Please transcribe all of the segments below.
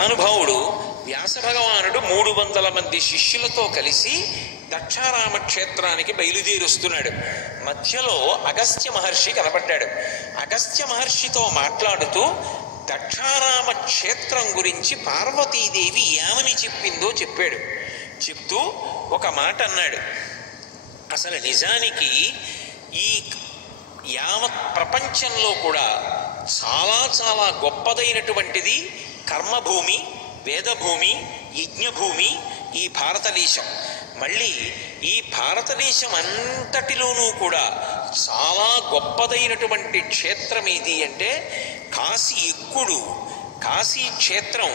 మహానుభావుడు వ్యాస భగవానుడు 300 మంది శిష్యులతో కలిసి దక్షారామ క్షేత్రానికి బయలుదేరుస్తున్నాడు. మధ్యలో అగస్త్య మహర్షి కనపడ్డాడు. అగస్త్య మహర్షితో మాట్లాడుతూ దక్షారామ క్షేత్రం గురించి పార్వతీదేవి ఏమని చెప్పిందో చెప్పాడు. చెప్తూ ఒక మాట అన్నాడు. అసలు నిజానికి ఈ యావత్ ప్రపంచంలో కూడా చాలా చాలా గొప్పదైనటువంటిది కర్మభూమి, వేదభూమి, యజ్ఞభూమి ఈ భారతదేశం. మళ్ళీ ఈ భారతదేశం అంతటిలోనూ కూడా చాలా గొప్పదైనటువంటి క్షేత్రం ఏది అంటే కాశీ ఎక్కుడు. కాశీ క్షేత్రం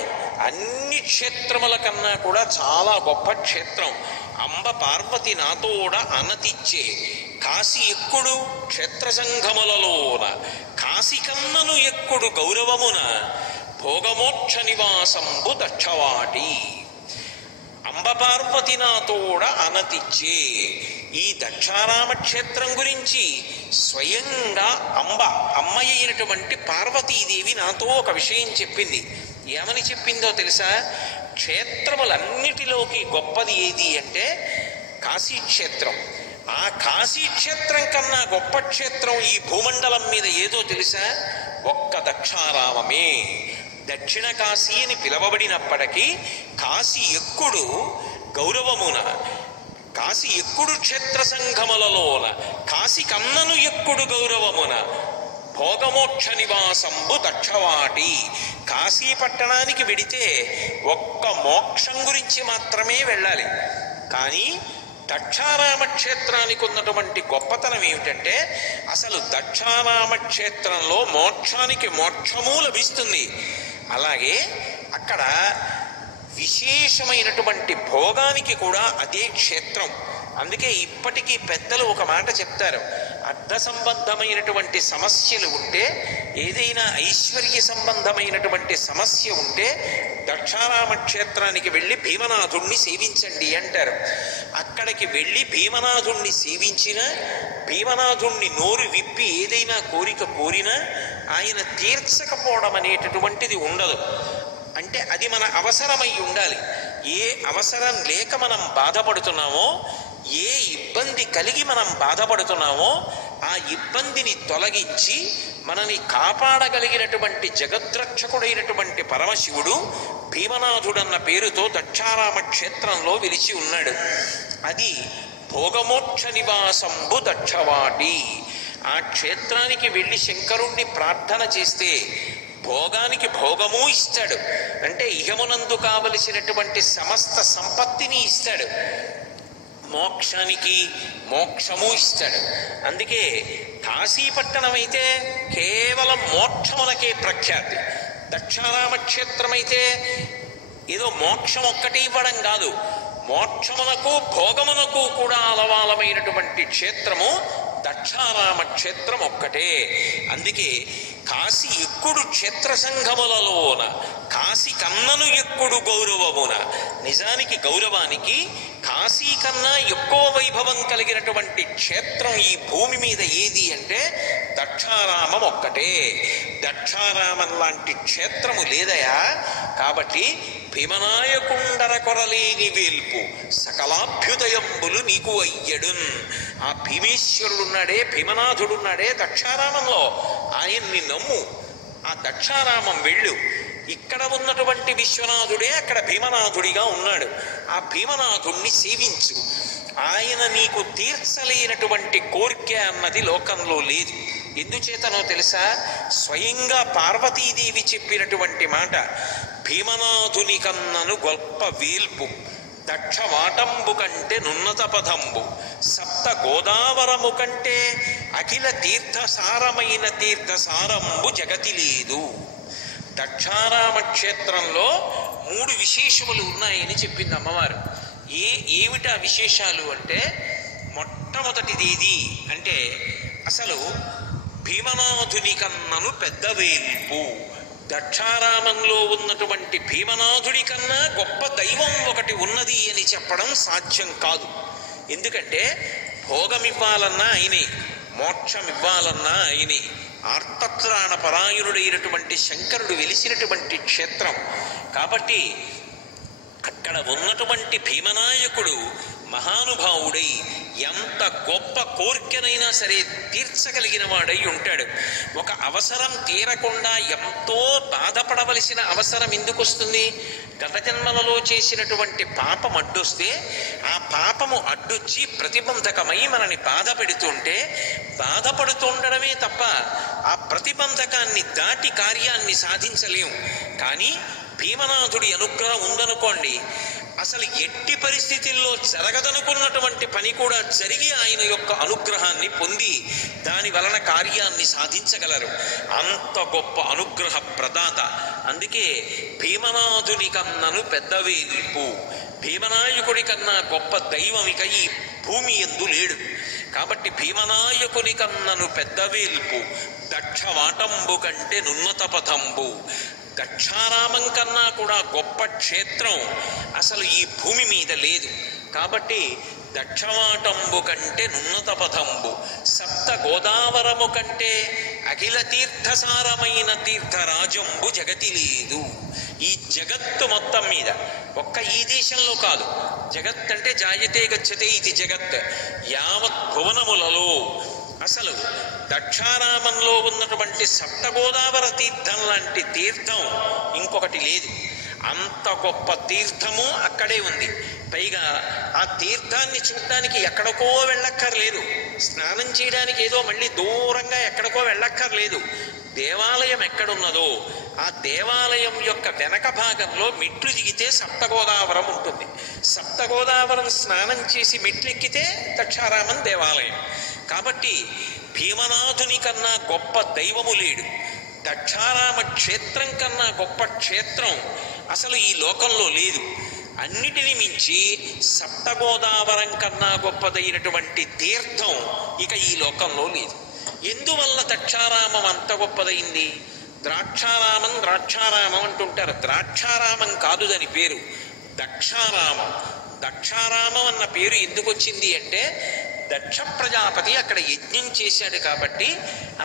అన్ని క్షేత్రముల కన్నా కూడా చాలా గొప్ప క్షేత్రం. అంబ పార్వతి నాతోడ అనతిచ్చే కాశీ ఎక్కుడు క్షేత్ర సంఘములలోన కాశీ కన్నను ఎక్కుడు గౌరవమున భోగమోక్ష నివాసంబు దక్షవాటి. అంబ పార్వతి నాతోడ అనతిచ్చే ఈ దక్షారామ క్షేత్రం గురించి స్వయంగా అమ్మ అయినటువంటి పార్వతీదేవి నాతో ఒక విషయం చెప్పింది. ఏమని చెప్పిందో తెలుసా? క్షేత్రములన్నిటిలోకి గొప్పది ఏది అంటే కాశీక్షేత్రం. ఆ కాశీక్షేత్రం కన్నా గొప్ప క్షేత్రం ఈ భూమండలం మీద ఏదో తెలుసా? ఒక్క దక్షారామమే. దక్షిణ కాశీ అని పిలవబడినప్పటికీ కాశీ ఎక్కుడు గౌరవమున, కాశీ ఎక్కుడు క్షేత్ర సంఘములలోన కాశీ కన్నను ఎక్కుడు గౌరవమున భోగమోక్ష నివాసంబు దక్షవాటి. కాశీ పట్టణానికి వెడితే ఒక్క మోక్షం గురించి మాత్రమే వెళ్ళాలి. కానీ దక్షారామ క్షేత్రానికి ఉన్నటువంటి గొప్పతనం ఏమిటంటే అసలు దక్షారామ క్షేత్రంలో మోక్షానికి మోక్షము లభిస్తుంది. అలాగే అక్కడ విశేషమైనటువంటి భోగానికి కూడా అదే క్షేత్రం. అందుకే ఇప్పటికీ పెద్దలు ఒక మాట చెప్తారు. అర్థ సంబంధమైనటువంటి సమస్యలు ఉంటే, ఏదైనా ఐశ్వర్య సంబంధమైనటువంటి సమస్య ఉంటే దక్షారామ క్షేత్రానికి వెళ్ళి భీమనాథుణ్ణి సేవించండి అంటారు. అక్కడికి వెళ్ళి భీమనాథుణ్ణి సేవించిన, భీమనాథుణ్ణి నోరు విప్పి ఏదైనా కోరిక కోరినా ఆయన తీర్చకపోవడం అనేటటువంటిది ఉండదు. అంటే అది మన అవసరమై ఉండాలి. ఏ అవసరం లేక మనం బాధపడుతున్నామో, ఏ ఇబ్బంది కలిగి మనం బాధపడుతున్నామో ఆ ఇబ్బందిని తొలగించి మనని కాపాడగలిగినటువంటి జగద్రక్షకుడైనటువంటి పరమశివుడు భీమనాథుడన్న పేరుతో దక్షారామ క్షేత్రంలో వెలిచి ఉన్నాడు. అది భోగమోక్ష నివాసంబు దక్షవాటి. ఆ క్షేత్రానికి వెళ్ళి శంకరుణ్ణి ప్రార్థన చేస్తే భోగానికి భోగము ఇస్తాడు. అంటే ఇహమునందు కావలసినటువంటి సమస్త సంపత్తిని ఇస్తాడు, మోక్షానికి మోక్షము ఇస్తాడు. అందుకే కాశీపట్టణం అయితే కేవలం మోక్షమునకే ప్రఖ్యాతి. దక్షారామ క్షేత్రం అయితే ఏదో మోక్షం ఒక్కటి ఇవ్వడం కాదు, మోక్షమునకు భోగమునకు కూడా అలవాలమైనటువంటి క్షేత్రము దక్షారామ క్షేత్రం ఒక్కటే. అందుకే కాశీ ఎక్కుడు క్షేత్ర సంఘములలోన కాశీ కన్నను ఎక్కుడు గౌరవమున. నిజానికి గౌరవానికి కాశీ కన్నా ఎక్కువ వైభవం కలిగినటువంటి క్షేత్రం ఈ భూమి మీద ఏది అంటే దక్షారామం ఒక్కటే. దక్షారామం లాంటి క్షేత్రము లేదయా. కాబట్టి భీమనాయకుండర కొరలేని వేల్పు సకలాభ్యుదయంబులు నీకు అయ్యడున్. ఆ భీమేశ్వరుడున్నాడే, భీమనాథుడున్నాడే దక్షారామంలో, ఆయన్ని నమ్ము. ఆ దక్షారామం వెళ్ళు. ఇక్కడ ఉన్నటువంటి విశ్వనాథుడే అక్కడ భీమనాథుడిగా ఉన్నాడు. ఆ భీమనాథుణ్ణి సేవించు. ఆయన నీకు తీర్చలేనటువంటి కోరిక అన్నది లోకంలో లేదు. ఎందుచేతనో తెలుసా? స్వయంగా పార్వతీదేవి చెప్పినటువంటి మాట, భీమనాథుని కన్నను గొప్ప వేల్పు దక్షవాటంబు కంటే నున్నత పదంబు సప్త గోదావరము కంటే అఖిల తీర్థసారమైన తీర్థసారంబు జగతి లేదు. దక్షారామ క్షేత్రంలో 3 విశేషములు ఉన్నాయని చెప్పింది అమ్మవారు. ఏమిటా విశేషాలు అంటే, మొట్టమొదటిది ఏది అంటే అసలు భీమనాథుని కన్నను పెద్ద వేల్పు. దక్షారామంలో ఉన్నటువంటి భీమనాథుడి కన్నా గొప్ప దైవం ఒకటి ఉన్నది అని చెప్పడం సాధ్యం కాదు. ఎందుకంటే భోగమివ్వాలన్నా ఆయనే, మోక్షమివ్వాలన్నా ఆయనే. ఆర్తత్రాణ పరాయణుడైనటువంటి శంకరుడు వెలిసినటువంటి క్షేత్రం. కాబట్టి అక్కడ ఉన్నటువంటి భీమనాయకుడు మహానుభావుడై ఎంత గొప్ప కోర్కెనైనా సరే తీర్చగలిగిన వాడై ఉంటాడు. ఒక అవసరం తీరకుండా ఎంతో బాధపడవలసిన అవసరం ఎందుకు వస్తుంది? గత జన్మలలో చేసినటువంటి పాపం అడ్డొస్తే ఆ పాపము అడ్డొచ్చి ప్రతిబంధకమై మనని బాధ పెడుతుంటే బాధపడుతుండడమే తప్ప ఆ ప్రతిబంధకాన్ని దాటి కార్యాన్ని సాధించలేము. కానీ భీమనాథుడి అనుగ్రహం ఉందనుకోండి, అసలు ఎట్టి పరిస్థితుల్లో జరగదనుకున్నటువంటి పని కూడా జరిగి ఆయన యొక్క అనుగ్రహాన్ని పొంది దాని వలన కార్యాన్ని సాధించగలరు. అంత గొప్ప అనుగ్రహ ప్రదాత. అందుకే భీమనాథుని కన్నను పెద్దవేల్పు, భీమనాయకుడి కన్నా గొప్ప దైవమిక ఈ భూమి యందు లేడు. కాబట్టి భీమనాయకుని కన్నను పెద్దవేల్పు, దక్షవాటంబు కంటే నున్నత పథంబు. దక్షారామం కన్నా కూడా గొప్ప క్షేత్రం అసలు ఈ భూమి మీద లేదు. కాబట్టి దక్షవాటంబు కంటే నున్నత పథంబు, సప్త గోదావరము కంటే అఖిల తీర్థసారమైన తీర్థరాజంబు జగతి లేదు. ఈ జగత్తు మొత్తం మీద ఒక్క ఈ దేశంలో కాదు, జగత్ అంటే జాయతే గచ్చతే ఇది జగత్, యావత్ భువనములలో అసలు దక్షారామంలో ఉన్నటువంటి సప్తగోదావర తీర్థం లాంటి తీర్థం ఇంకొకటి లేదు. అంత గొప్ప తీర్థము అక్కడే ఉంది. పైగా ఆ తీర్థాన్ని చూడడానికి ఎక్కడికో వెళ్ళక్కర్లేదు, స్నానం చేయడానికి ఏదో మళ్ళీ దూరంగా ఎక్కడికో వెళ్ళక్కర్లేదు. దేవాలయం ఎక్కడున్నదో ఆ దేవాలయం యొక్క వెనక భాగంలో మెట్లు దిగితే సప్తగోదావరం ఉంటుంది. సప్తగోదావరం స్నానం చేసి మెట్లెక్కితే దక్షారామం దేవాలయం. కాబట్టి భీమనాథుని కన్నా గొప్ప దైవము లేడు. దక్షారామ క్షేత్రం కన్నా గొప్ప క్షేత్రం అసలు ఈ లోకంలో లేదు. అన్నిటిని మించి సప్తగోదావరం కన్నా గొప్పదైనటువంటి తీర్థం ఇక ఈ లోకంలో లేదు. ఎందువల్ల దక్షారామం అంత గొప్పదైంది? ద్రాక్షారామం ద్రాక్షారామం అంటుంటారు. ద్రాక్షారామం కాదు దాని పేరు, దక్షారామం. దక్షారామం అన్న పేరు ఎందుకు వచ్చింది అంటే దక్ష ప్రజాపతి అక్కడ యజ్ఞం చేశాడు కాబట్టి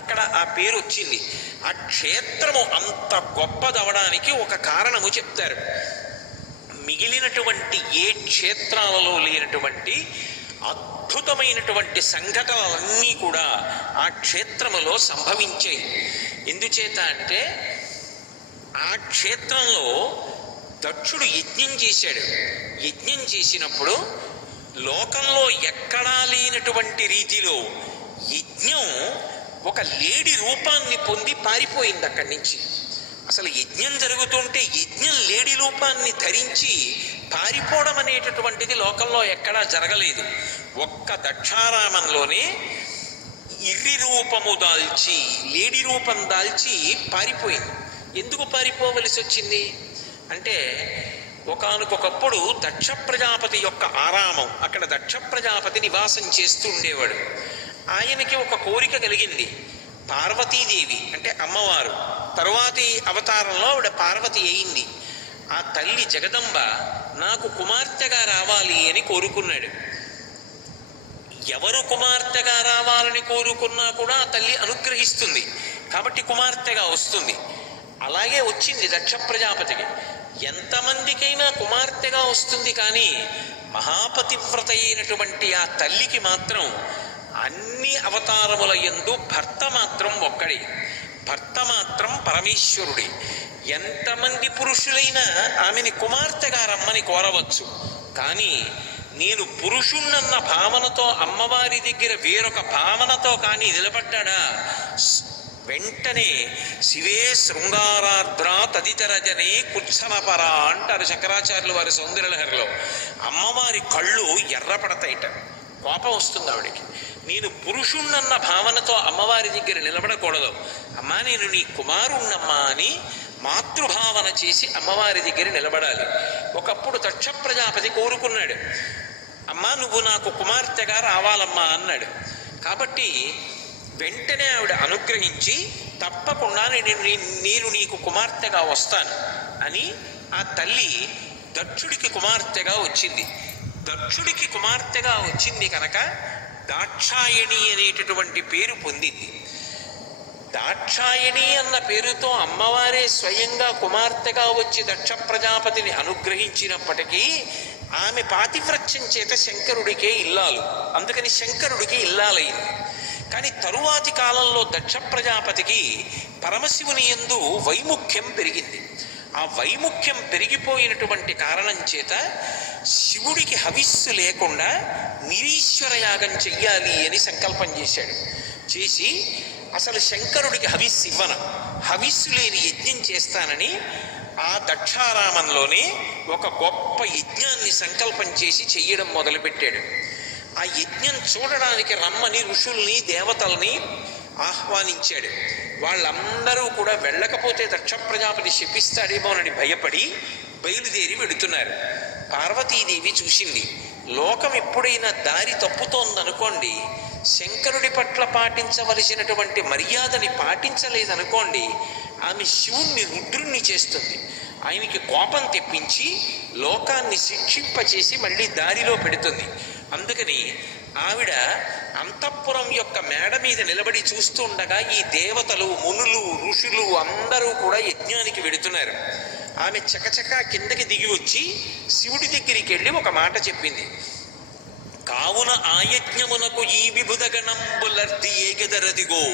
అక్కడ ఆ పేరు వచ్చింది. ఆ క్షేత్రము అంత గొప్పదవడానికి ఒక కారణము చెప్తారు. మిగిలినటువంటి ఏ క్షేత్రాలలో లేనటువంటి అద్భుతమైనటువంటి సంఘటనలన్నీ కూడా ఆ క్షేత్రములో సంభవించాయి. ఎందుచేత అంటే ఆ క్షేత్రంలో దక్షుడు యజ్ఞం చేశాడు. యజ్ఞం చేసినప్పుడు లోకంలో ఎక్కడా లేనటువంటి రీతిలో యజ్ఞం ఒక లేడి రూపాన్ని పొంది పారిపోయింది అక్కడి నుంచి. అసలు యజ్ఞం జరుగుతుంటే యజ్ఞం లేడి రూపాన్ని ధరించి పారిపోవడం అనేటటువంటిది లోకంలో ఎక్కడా జరగలేదు. ఒక్క దక్షారామంలోనే ఇర్రి రూపము దాల్చి లేడి రూపం దాల్చి పారిపోయింది. ఎందుకు పారిపోవలసి వచ్చింది అంటే ఒకానొకప్పుడు దక్ష ప్రజాపతి యొక్క ఆరామం, అక్కడ దక్ష ప్రజాపతి నివాసం చేస్తూ ఉండేవాడు. ఆయనకి ఒక కోరిక కలిగింది. పార్వతీదేవి అంటే అమ్మవారు తరువాతి అవతారంలో ఆవిడ పార్వతి అయింది. ఆ తల్లి జగదంబ నాకు కుమార్తెగా రావాలి అని కోరుకున్నాడు. ఎవరు కుమార్తెగా రావాలని కోరుకున్నా కూడా ఆ తల్లి అనుగ్రహిస్తుంది కాబట్టి కుమార్తెగా వస్తుంది. అలాగే వచ్చింది దక్ష ప్రజాపతికి. ఎంతమందికైనా కుమార్తెగా వస్తుంది, కానీ మహాపతివ్రత అయినటువంటి ఆ తల్లికి మాత్రం అన్ని అవతారముల యందు భర్త మాత్రం ఒక్కడే, భర్త మాత్రం పరమేశ్వరుడే. ఎంతమంది పురుషులైనా ఆమెని కుమార్తెగా రమ్మని కోరవచ్చు, కానీ నేను పురుషుణ్ణన్న భావనతో అమ్మవారి దగ్గర వేరొక భావనతో కానీ నిలబడ్డా వెంటనే శివే శృంగారార్ద్ర తదితర జనే కుత్సనపర అంటారు శంకరాచార్యులు వారి సౌందర్యలహరిలో. అమ్మవారి కళ్ళు ఎర్రపడతాయిట, కోపం వస్తుంది ఆవిడికి. నేను పురుషుణ్ణన్న భావనతో అమ్మవారి దగ్గర నిలబడకూడదు, అమ్మా నేను నీ కుమారుణ్ణమ్మా అని మాతృభావన చేసి అమ్మవారి దగ్గర నిలబడాలి. ఒకప్పుడు దక్ష ప్రజాపతి కోరుకున్నాడు, అమ్మా నువ్వు నాకు కుమార్తెగా రావాలమ్మా అన్నాడు. కాబట్టి వెంటనే ఆవిడ అనుగ్రహించి తప్పకుండా నేను నీకు కుమార్తెగా వస్తాను అని ఆ తల్లి దక్షుడికి కుమార్తెగా వచ్చింది. దక్షుడికి కుమార్తెగా వచ్చింది కనుక దాక్షాయణి అనేటటువంటి పేరు పొందింది. దాక్షాయణి అన్న పేరుతో అమ్మవారే స్వయంగా కుమార్తెగా వచ్చి దక్ష ప్రజాపతిని అనుగ్రహించినప్పటికీ ఆమె పాతివ్రత్యం చేత శంకరుడికే ఇల్లాలు, అందుకని శంకరుడికి ఇల్లాలైంది. కానీ తరువాతి కాలంలో దక్ష ప్రజాపతికి పరమశివుని యందు వైముఖ్యం పెరిగింది. ఆ వైముఖ్యం పెరిగిపోయినటువంటి కారణం చేత శివుడికి హవిస్సు లేకుండా నిరీశ్వర యాగం చెయ్యాలి అని సంకల్పం చేశాడు. చేసి అసలు శంకరుడికి హవిస్సు ఇవ్వను, హవిస్సు లేని యజ్ఞం చేస్తానని ఆ దక్షారామంలోనే ఒక గొప్ప యజ్ఞాన్ని సంకల్పం చేసి చెయ్యడం మొదలుపెట్టాడు. ఆ యజ్ఞం చూడడానికి రమ్మని ఋషుల్ని దేవతల్ని ఆహ్వానించాడు. వాళ్ళందరూ కూడా వెళ్ళకపోతే దక్ష ప్రజాపతి శపిస్తాడేమోనని భయపడి బయలుదేరి వెడుతున్నారు. పార్వతీదేవి చూసింది. లోకం ఎప్పుడైనా దారి తప్పుతోందనుకోండి, శంకరుడి పట్ల పాటించవలసినటువంటి మర్యాదని పాటించలేదనుకోండి, ఆమె శివుణ్ణి రుద్రుణ్ణి చేస్తుంది. ఆయనకి కోపం తెప్పించి లోకాన్ని శిక్షింపచేసి మళ్ళీ దారిలో పెడుతుంది. అందుకని ఆవిడ అంతఃపురం యొక్క మేడ మీద నిలబడి చూస్తూ ఉండగా ఈ దేవతలు, మునులు, ఋషులు అందరూ కూడా యజ్ఞానికి వెడుతున్నారు. ఆమె చకచకా కిందకి దిగి వచ్చి శివుడి దగ్గరికి వెళ్ళి ఒక మాట చెప్పింది. కావున ఆయజ్ఞమునకు ఈ విభుదగణంబులర్ది ఏగెదరదిగో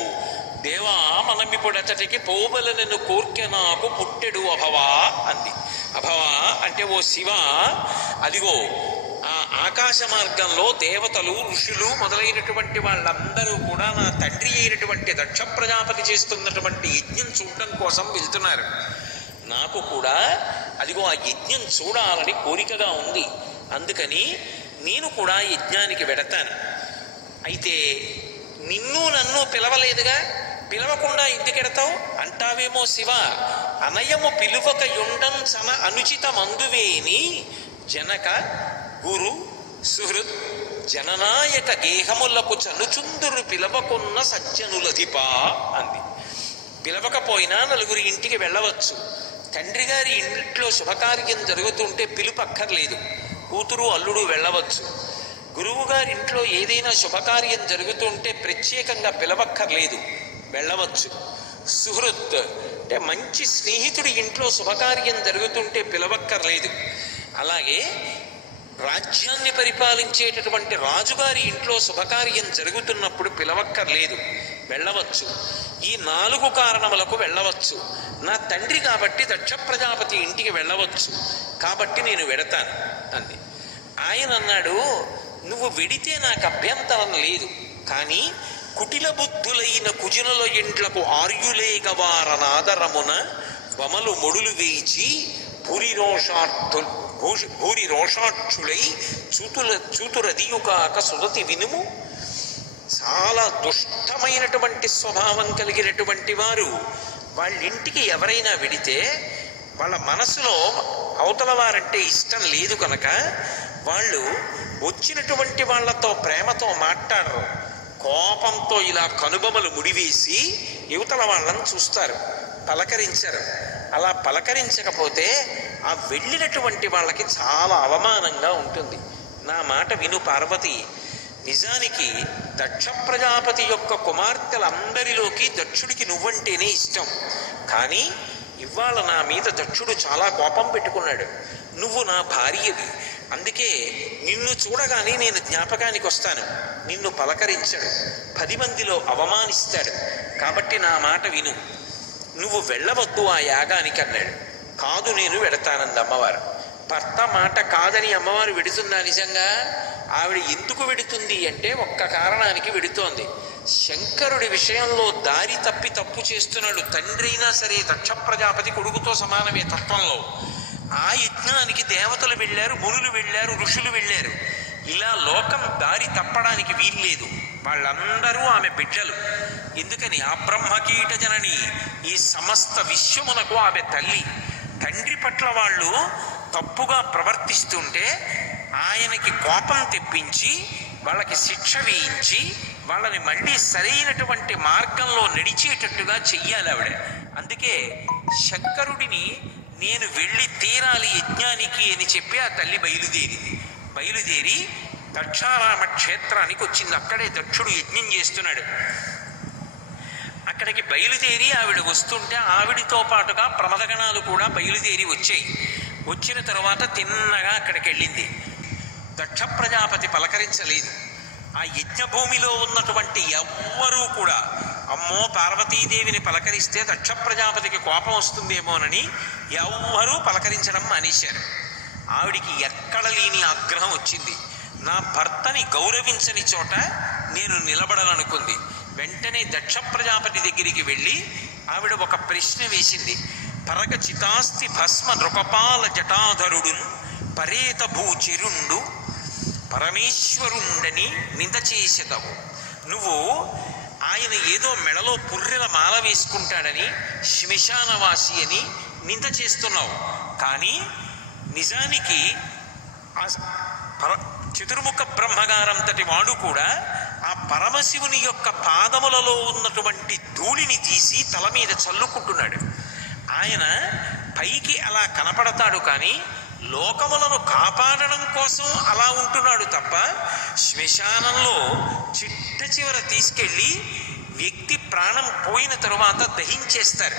దేవా మనమిప్పుడతటికి పోవలనను కోర్కె నాకు పుట్టెడు అభవా అంది. అభవా అంటే ఓ శివ, అదిగో ఆ ఆకాశ మార్గంలో దేవతలు, ఋషులు మొదలైనటువంటి వాళ్ళందరూ కూడా నా తండ్రి అయినటువంటి దక్ష ప్రజాపతి చేస్తున్నటువంటి యజ్ఞం చూడడం కోసం వెళ్తున్నారు. నాకు కూడా అదిగో ఆ యజ్ఞం చూడాలని కోరికగా ఉంది. అందుకని నేను కూడా యజ్ఞానికి వెడతాను. అయితే నిన్ను నన్ను పిలవలేదుగా, పిలవకుండా ఎందుకెడతావు అంటావేమో శివ. అనయము పిలువక యుండంచన అనుచిత మందువేని జనక గురు సుహృద్ జననాయక గేహములకు చనుచుందురు పిలవకున్న సజ్జనులధిపా అంది. పిలవకపోయినా నలుగురి ఇంటికి వెళ్ళవచ్చు. తండ్రి గారి ఇంట్లో శుభకార్యం జరుగుతుంటే పిలుపక్కర్లేదు, కూతురు అల్లుడు వెళ్ళవచ్చు. గురువు గారి ఇంట్లో ఏదైనా శుభకార్యం జరుగుతుంటే ప్రత్యేకంగా పిలవక్కర్లేదు, వెళ్ళవచ్చు. సుహృత్ అంటే మంచి స్నేహితుడి ఇంట్లో శుభకార్యం జరుగుతుంటే పిలవక్కర్లేదు. అలాగే రాజ్యాన్ని పరిపాలించేటటువంటి రాజుగారి ఇంట్లో శుభకార్యం జరుగుతున్నప్పుడు పిలవక్కర్లేదు, వెళ్ళవచ్చు. ఈ 4 కారణములకు వెళ్ళవచ్చు. నా తండ్రి కాబట్టి దక్ష ప్రజాపతి ఇంటికి వెళ్ళవచ్చు, కాబట్టి నేను వెడతాను అంది. ఆయన అన్నాడు, నువ్వు వెడితే నాకు అభ్యంతరం లేదు, కానీ కుటిల బుద్ధులైన కుజనుల ఇంట్లకు ఆర్యులేగవారనాదరమున వమలు మొడులు వేచి భూరి రోషాక్షులై చూతురదియుకాక సుదతి వినుము. చాలా దుష్టమైనటువంటి స్వభావం కలిగినటువంటి వారు వాళ్ళింటికి ఎవరైనా వెడితే వాళ్ళ మనసులో అవతల వారంటే ఇష్టం లేదు కనుక వాళ్ళు వచ్చినటువంటి వాళ్లతో ప్రేమతో మాట్లాడరు. కోపంతో ఇలా కనుబొమలు ముడివేసి యువతల వాళ్ళని చూస్తారు, పలకరించరు. అలా పలకరించకపోతే ఆ వెళ్ళినటువంటి వాళ్ళకి చాలా అవమానంగా ఉంటుంది. నా మాట విను పార్వతి. నిజానికి దక్ష ప్రజాపతి యొక్క కుమార్తెలందరిలోకి దక్షుడికి నువ్వంటేనే ఇష్టం. కానీ ఇవాళ నా మీద దక్షుడు చాలా కోపం పెట్టుకున్నాడు. నువ్వు నా భార్యవి, అందుకే నిన్ను చూడగానే నేను జ్ఞాపకానికి వస్తాను. నిన్ను పలకరించడు, 10 మందిలో అవమానిస్తాడు. కాబట్టి నా మాట విను, నువ్వు వెళ్ళవద్దు ఆ యాగానికి అన్నాడు. కాదు, నేను వెడతానంది అమ్మవారు. భర్త మాట కాదని అమ్మవారు వెడుతుందా? నిజంగా ఆవిడ ఎందుకు వెడుతుంది అంటే ఒక్క కారణానికి వెడుతోంది. శంకరుడి విషయంలో దారి తప్పి తప్పు చేస్తున్నాడు. తండ్రి అయినా సరే దక్ష ప్రజాపతి కొడుకుతో సమానమే తత్వంలో. ఆ యజ్ఞానికి దేవతలు వెళ్ళారు, మునులు వెళ్ళారు, ఋషులు వెళ్ళారు. ఇలా లోకం దారి తప్పడానికి వీల్లేదు. వాళ్ళందరూ ఆమె బిడ్డలు. ఎందుకని ఆ బ్రహ్మకీట జనని, ఈ సమస్త విశ్వమునకు ఆమె తల్లి. తండ్రి పట్ల వాళ్ళు తప్పుగా ప్రవర్తిస్తుంటే ఆయనకి కోపం తెప్పించి వాళ్ళకి శిక్ష వేయించి వాళ్ళని మళ్ళీ సరైనటువంటి మార్గంలో నడిచేటట్టుగా చెయ్యాలి ఆవిడ. అందుకే శంకరుడిని నేను వెళ్ళి తీరాలి యజ్ఞానికి అని చెప్పి ఆ తల్లి బయలుదేరి దక్షారామ క్షేత్రానికి వచ్చింది. అక్కడే దక్షుడు యజ్ఞం చేస్తున్నాడు. అక్కడికి బయలుదేరి ఆవిడ వస్తుంటే ఆవిడితో పాటుగా ప్రమదగణాలు కూడా బయలుదేరి వచ్చాయి. వచ్చిన తరువాత తిన్నగా అక్కడికి వెళ్ళింది. దక్ష ప్రజాపతి పలకరించలేదు. ఆ యజ్ఞభూమిలో ఉన్నటువంటి ఎవ్వరూ కూడా అమ్మో పార్వతీదేవిని పలకరిస్తే దక్ష ప్రజాపతికి కోపం వస్తుందేమోనని ఎవ్వరూ పలకరించడం మానేశారు. ఆవిడికి ఎక్కడ లేని ఆగ్రహం వచ్చింది. నా భర్తని గౌరవించని చోట నేను నిలబడాలనుకుంది. వెంటనే దక్ష ప్రజాపతి దగ్గరికి వెళ్ళి ఆవిడ ఒక ప్రశ్న వేసింది. పరగ చితాస్తి భస్మ నృపపాల జటాధరుడున్ పరేత భూచిరుండు పరమేశ్వరుండని నింద చేసేదవు. నువ్వు ఆయన ఏదో మెడలో పుర్రెల మాల వేసుకుంటాడని శ్మశానవాసి అని నింద చేస్తున్నావు. కానీ నిజానికి చతుర్ముఖ బ్రహ్మగారంతటి వాడు కూడా ఆ పరమశివుని యొక్క పాదములలో ఉన్నటువంటి ధూళిని తీసి తల మీద చల్లుకుంటున్నాడు. ఆయన పైకి అలా కనపడతాడు, కానీ లోకములను కాపాడడం కోసం అలా ఉంటున్నాడు తప్ప శ్మశానంలో చిట్ట చివర తీసుకెళ్ళి వ్యక్తి ప్రాణం పోయిన తరువాత దహించేస్తారు.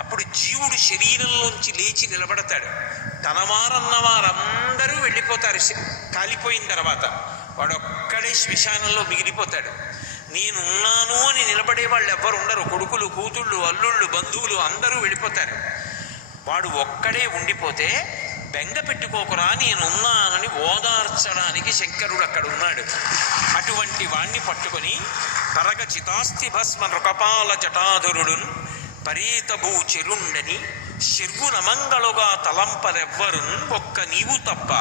అప్పుడు జీవుడు శరీరంలోంచి లేచి నిలబడతాడు. తనవారన్న వారందరూ వెళ్ళిపోతారు. కాలిపోయిన తర్వాత వాడొక్కడే శ్మశానంలో మిగిలిపోతాడు. నేనున్నాను అని నిలబడే వాళ్ళు ఎవ్వరు ఉండరు. కొడుకులు, కూతుళ్ళు, అల్లుళ్ళు, బంధువులు అందరూ వెళ్ళిపోతారు. వాడు ఒక్కడే ఉండిపోతే బెంగ పెట్టుకోకురా, నేనున్నానని ఓదార్చడానికి శంకరుడు అక్కడ ఉన్నాడు. అటువంటి వాణ్ణి పట్టుకొని పరగ చితాస్తి భస్మ నృకపాల జటాధరుడున్ పరేతభూ చెరుండని శర్వునమంగళుగా తలంపరెవ్వరున్ ఒక్క నీవు తప్ప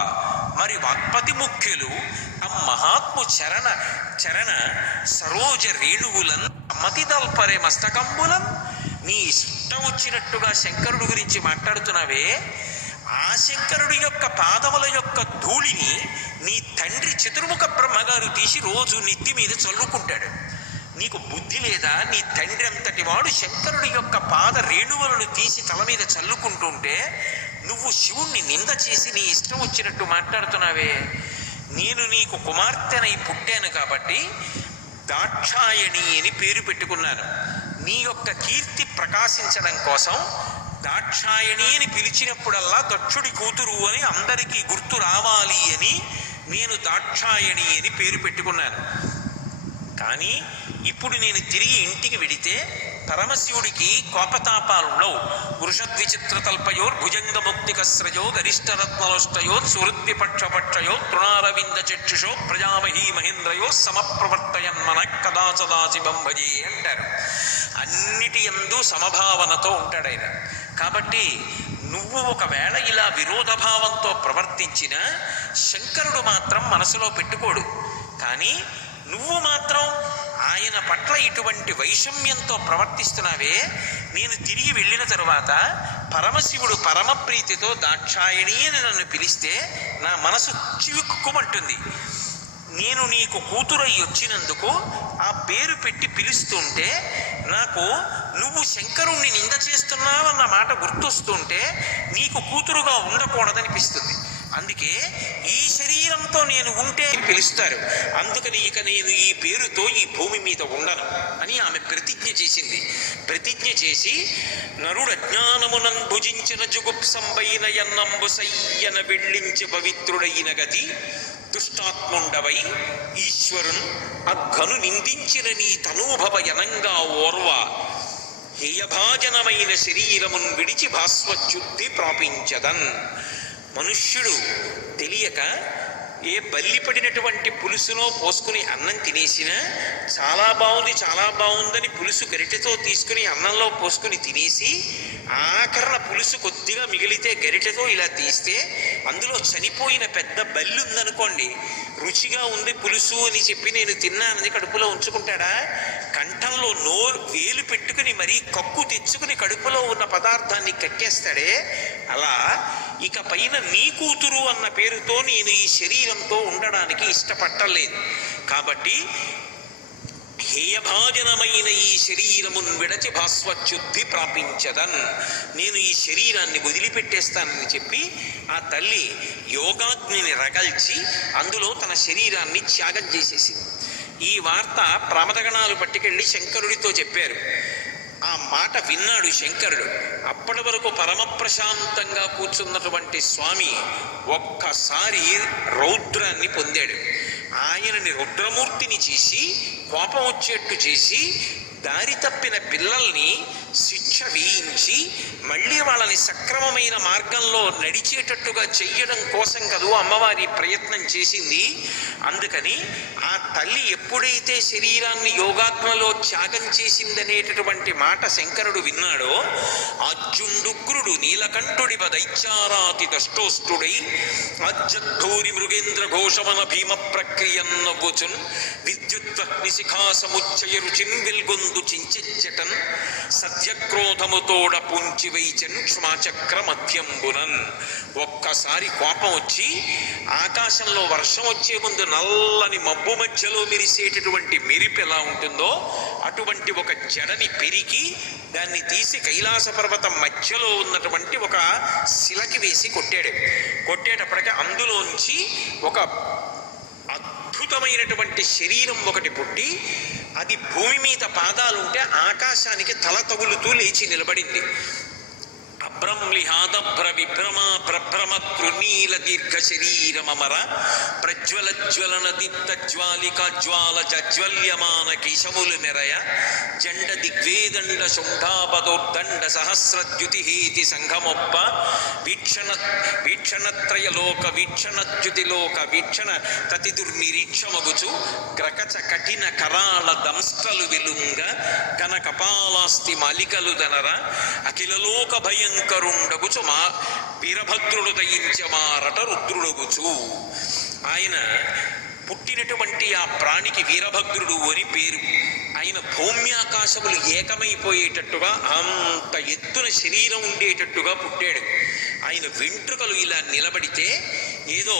మరి వాక్పతి ముఖ్యులు మహాత్ము చరణ చరణ సరోజ రేణువులన్ మతిదల్పరే మస్తకంబులన్. నీ ఇష్టం వచ్చినట్టుగా శంకరుడు గురించి మాట్లాడుతున్నావే, ఆ శంకరుడి యొక్క పాదముల యొక్క ధూళిని నీ తండ్రి చతుర్ముఖ బ్రహ్మగారు తీసి రోజు నెత్తి మీద చల్లుకుంటాడు. నీకు బుద్ధి లేదా? నీ తండ్రి అంతటి వాడు శంకరుడి యొక్క పాద రేణువులను తీసి తల మీద చల్లుకుంటుంటే నువ్వు శివుణ్ణి నింద చేసి నీ ఇష్టం వచ్చినట్టు మాట్లాడుతున్నావే. నేను నీకు కుమార్తెనై పుట్టాను కాబట్టి దాక్షాయణి అని పేరు పెట్టుకున్నాను. నీ యొక్క కీర్తి ప్రకాశించడం కోసం దాక్షాయణి అని పిలిచినప్పుడల్లా దక్షుడి కూతురు అని అందరికీ గుర్తు రావాలి అని నేను దాక్షాయణి అని పేరు పెట్టుకున్నాను. కానీ ఇప్పుడు నేను తిరిగి ఇంటికి వెడితే పరమశివుడికి కోపతాపాలుండవు. వృషద్విచిత్రతల్పయోర్ భుజంగముక్తికస్రయో గరిష్టరత్నలోష్టయో సుహృద్విపక్షపక్షయో తృణారవింద చక్షుషో ప్రజామహీ మహేంద్రయో సమప్రవర్తయన్మన కదాచదాశివం భజే అంటారు. అన్నిటి యందు సమభావనతో ఉంటాడు ఆయన. కాబట్టి నువ్వు ఒకవేళ ఇలా విరోధభావంతో ప్రవర్తించినా శంకరుడు మాత్రం మనసులో పెట్టుకోడు. కానీ నువ్వు మాత్రం ఆయన పట్ల ఇటువంటి వైషమ్యంతో ప్రవర్తిస్తున్నావే. నేను తిరిగి వెళ్ళిన తరువాత పరమశివుడు పరమ ప్రీతితో దాక్షాయణి అని నన్ను పిలిస్తే నా మనసు చివుక్కుమంటుంది. నేను నీకు కూతురై వచ్చినందుకు ఆ పేరు పెట్టి పిలుస్తుంటే నాకు నువ్వు శంకరుణ్ణి నింద చేస్తున్నావన్న మాట గుర్తొస్తుంటే నీకు కూతురుగా ఉండకూడదనిపిస్తుంది. అందుకే ఈ శరీరంతో నేను ఉంటే పిలుస్తారు. అందుకని ఇక నేను ఈ పేరుతో ఈ భూమి మీద ఉండను అని ఆమె ప్రతిజ్ఞ చేసింది. ప్రతిజ్ఞ చేసి నరుడు అజ్ఞానమునన్ భుజించిన జుగుప్సంబైన యన్నంబు సయ్యన వెళ్ళించి పవిత్రుడైన గతి దుష్టాత్ముండవై ఈశ్వరున్ అఘను నిందించిన నీ తనూభవ యనంగా ఓర్వ హేయభాజనమైన శరీరమున్ విడిచి భాస్వచ్యుద్ధి ప్రాపించదన్. మనుష్యుడు తెలియక ఏ బల్లి పడినటువంటి పులుసులో పోసుకుని అన్నం తినేసినా చాలా బాగుంది చాలా బాగుందని పులుసు గరిటెతో తీసుకుని అన్నంలో పోసుకుని తినేసి ఆఖరణ పులుసు కొద్దిగా మిగిలితే గరిటెతో ఇలా తీస్తే అందులో చనిపోయిన పెద్ద బల్లి ఉందనుకోండి, రుచిగా ఉంది పులుసు అని చెప్పి నేను తిన్నానని కడుపులో ఉంచుకుంటాడా? కంఠంలో వేలు పెట్టుకుని మరీ కక్కు తెచ్చుకుని కడుపులో ఉన్న పదార్థాన్ని కక్కేస్తాడే. అలా ఇక పైన నీ కూతురు అన్న పేరుతో నేను ఈ శరీరంతో ఉండడానికి ఇష్టపట్టలేదు. కాబట్టి హేయభాజనమైన ఈ శరీరమున్ విడచి భాస్వచ్యుద్ధి ప్రాపించదన్. నేను ఈ శరీరాన్ని వదిలిపెట్టేస్తానని చెప్పి ఆ తల్లి యోగాగ్నిని రగల్చి అందులో తన శరీరాన్ని త్యాగం చేసేసింది. ఈ వార్త ప్రమదగణాలు పట్టుకెళ్ళి శంకరుడితో చెప్పారు. ఆ మాట విన్నాడు శంకరుడు. అప్పటి వరకు పరమ ప్రశాంతంగా కూర్చున్నటువంటి స్వామి ఒక్కసారి రౌద్రాన్ని పొందాడు. ఆయనని రుద్రమూర్తిని చేసి కోపం వచ్చేట్టు చేసి దారి తప్పిన పిల్లల్ని శిక్ష వేయించి మళ్ళీ వాళ్ళని సక్రమమైన మార్గంలో నడిచేటట్టుగా చెయ్యడం కోసం కదూ అమ్మవారి ప్రయత్నం చేసింది. అందుకని ఆ తల్లి ఎప్పుడైతే శరీరాన్ని యోగాత్మలో త్యాగం చేసిందనేటటువంటి మాట శంకరుడు విన్నాడో, అర్జుండుగ్రుడు నీలకంఠుడి దైత్యారాతి దష్టోష్టుడై అజ్జద్ధూరి మృగేంద్ర ఘోషమన భీమ ప్రక్రియన్నవ్వుచున్ విద్యుద్వహ్నిశిఖా సముచ్చయ రుచిన్ విల్గొందు చించెచ్చటన్ సత్యక్రోధముతోడ పుంచి వైచన్ క్షమాచక్ర మధ్యంబునన్. ఒక్కసారి కోపం వచ్చి ఆకాశంలో వర్షం వచ్చే ముందు నల్లని మబ్బు మధ్యలో మెరిసేటటువంటి మెరిపి ఎలా ఉంటుందో అటువంటి ఒక జడని పెరికి దాన్ని తీసి కైలాస పర్వతం మధ్యలో ఉన్నటువంటి ఒక శిలకి వేసి కొట్టాడు. కొట్టేటప్పటికి అందులోంచి ఒక అద్భుతమైనటువంటి శరీరం ఒకటి పుట్టి అది భూమి మీద పాదాలుంటే ఆకాశానికి తల తగులుతూ లేచి నిలబడింది. అబ్రహ్లిహాదభ్ర విభ్రమ ప్రభ్రమ తృణీల దీర్ఘ శరీరమర ప్రజ్వల జ్వలన దీప్త జ్వాలిక జ్వాల జజ్వల్యమాన కేశములు మెరయ జండ దిగ్వేదండ శుంఠాపదోర్దండ సహస్రద్యుతిహేతి సంఘమొప్ప వీక్షణత్రయలోక వీక్షణద్యుతిలోక వీక్షణ తతి దుర్నిరీక్షమగుచు గ్రకచ కఠిన కరాళ దంస్ట్రలు వెలుంగ కన కపాలాస్తి మాలికలు దనర అఖిలలోక భయంకరుండగుచు మా వీరభద్రుడు దయించమారట రుద్రుడగుచు. ఆయన పుట్టినటువంటి ఆ ప్రాణికి వీరభద్రుడు అని పేరు. ఆయన భౌమ్యాకాశములు ఏకమైపోయేటట్టుగా అంత ఎత్తున శరీరం ఉండేటట్టుగా పుట్టాడు. ఆయన వెంట్రుకలు ఇలా నిలబడితే ఏదో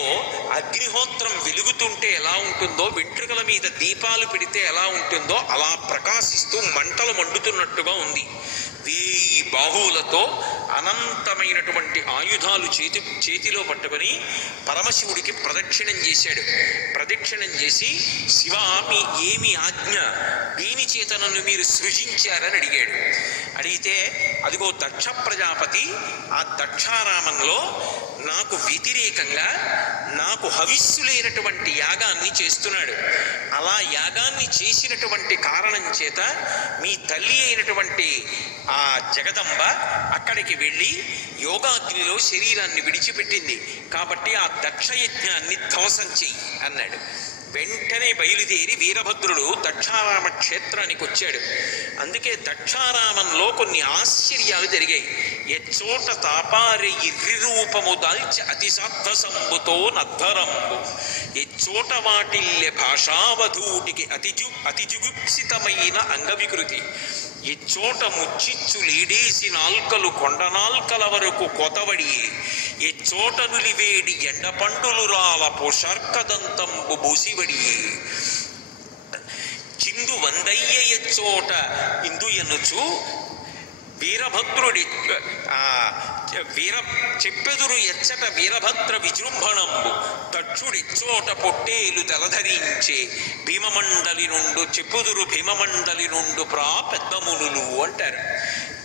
అగ్నిహోత్రం వెలుగుతుంటే ఎలా ఉంటుందో, వెంట్రుకల మీద దీపాలు పెడితే ఎలా ఉంటుందో అలా ప్రకాశిస్తూ మంటలు మండుతున్నట్టుగా ఉంది. 1000 బాహువులతో అనంతమైనటువంటి ఆయుధాలు చేతిలో పట్టుకొని పరమశివుడికి ప్రదక్షిణం చేశాడు. ప్రదక్షిణం చేసి శివ మీ ఏమి ఆజ్ఞ, దేని చేత నన్ను మీరు సృజించారని అడిగాడు. అడిగితే అదిగో దక్ష ప్రజాపతి ఆ దక్షారామంలో నాకు వ్యతిరేకంగా నాకు హవిస్సులైనటువంటి యాగాన్ని చేస్తున్నాడు. అలా యాగాన్ని చేసినటువంటి కారణం చేత మీ తల్లి అయినటువంటి ఆ జగదంబ అక్కడికి వెళ్ళి యోగాగ్నిలో శరీరాన్ని విడిచిపెట్టింది. కాబట్టి ఆ దక్షయజ్ఞాన్ని ధ్వంసం చెయ్యి అన్నాడు. వెంటనే బయలుదేరి వీరభద్రుడు దక్షారామ క్షేత్రానికి వచ్చాడు. అందుకే దక్షారామంలో కొన్ని ఆశ్చర్యాలు జరిగాయి. ఎచ్చోట తాపారి ఇర్రిరూపము దాల్చి అతిసాధ్వసంబుతో నధ్వరంబు ఎచ్చోట వాటిల్లె భాషావధూటికి అతిజుగుప్సితమైన అంగవికృతి ఎచ్చోట ముచ్చిచ్చు లీడేసి నాల్కలు కొండనాల్కల వరకు కొతవడి ఎచ్చోట నులివేడి ఎండపండులు రాల పోషర్కదంతంబు బూసివడి చిందు వందయ్య ఎచ్చోట ఇందు ఎనుచు వీరభద్రుడి చెప్పెదురు ఎచ్చట వీరభద్ర విజృంభణంబు దక్షుడిచ్చోట పొట్టేలు తలధరించే భీమమండలి నుండు చెప్పుదురు భీమమండలి నుండు ప్రా పెద్దమునులు అంటారు.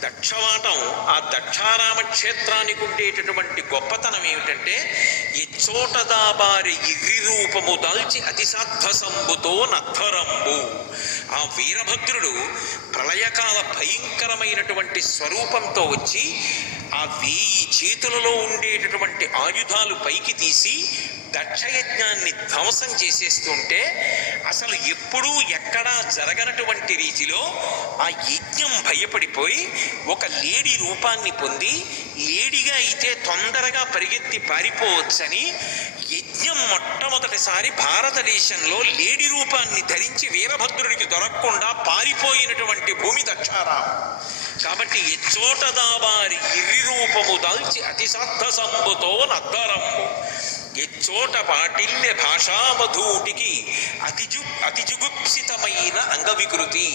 దక్షవాటం ఆ దక్షారామ క్షేత్రానికి ఉండేటటువంటి గొప్పతనం ఏమిటంటే ఎచ్చోట దాబారి ఇర్రి రూపము దాల్చి అతిసాధ్వసంబుతో నధ్వరంబు. ఆ వీరభద్రుడు ప్రళయకాల భయంకరమైనటువంటి స్వరూపంతో వచ్చి ఆ 1000 చేతులలో ఉండేటటువంటి ఆయుధాలు పైకి తీసి దక్షయజ్ఞాన్ని ధ్వంసం చేసేస్తుంటే అసలు ఎప్పుడూ ఎక్కడా జరగనటువంటి రీతిలో ఆ యజ్ఞం భయపడిపోయి ఒక లేడీ రూపాన్ని పొంది, లేడీగా అయితే తొందరగా పరిగెత్తి పారిపోవచ్చని యజ్ఞం మొట్టమొదటిసారి భారతదేశంలో లేడీ రూపాన్ని ధరించి వీరభద్రుడికి దొరకకుండా పారిపోయినటువంటి భూమి దక్షారామం. కాబట్టి ఎచ్చోట దావారి ఇర్రి రూపము దాల్చి అతిసాధ్వసంబుతో నద్దరంబు ఎచ్చోట పాటిల్య భాషావధూటికి అతిజుగుప్సితమైన అంగవికృతి.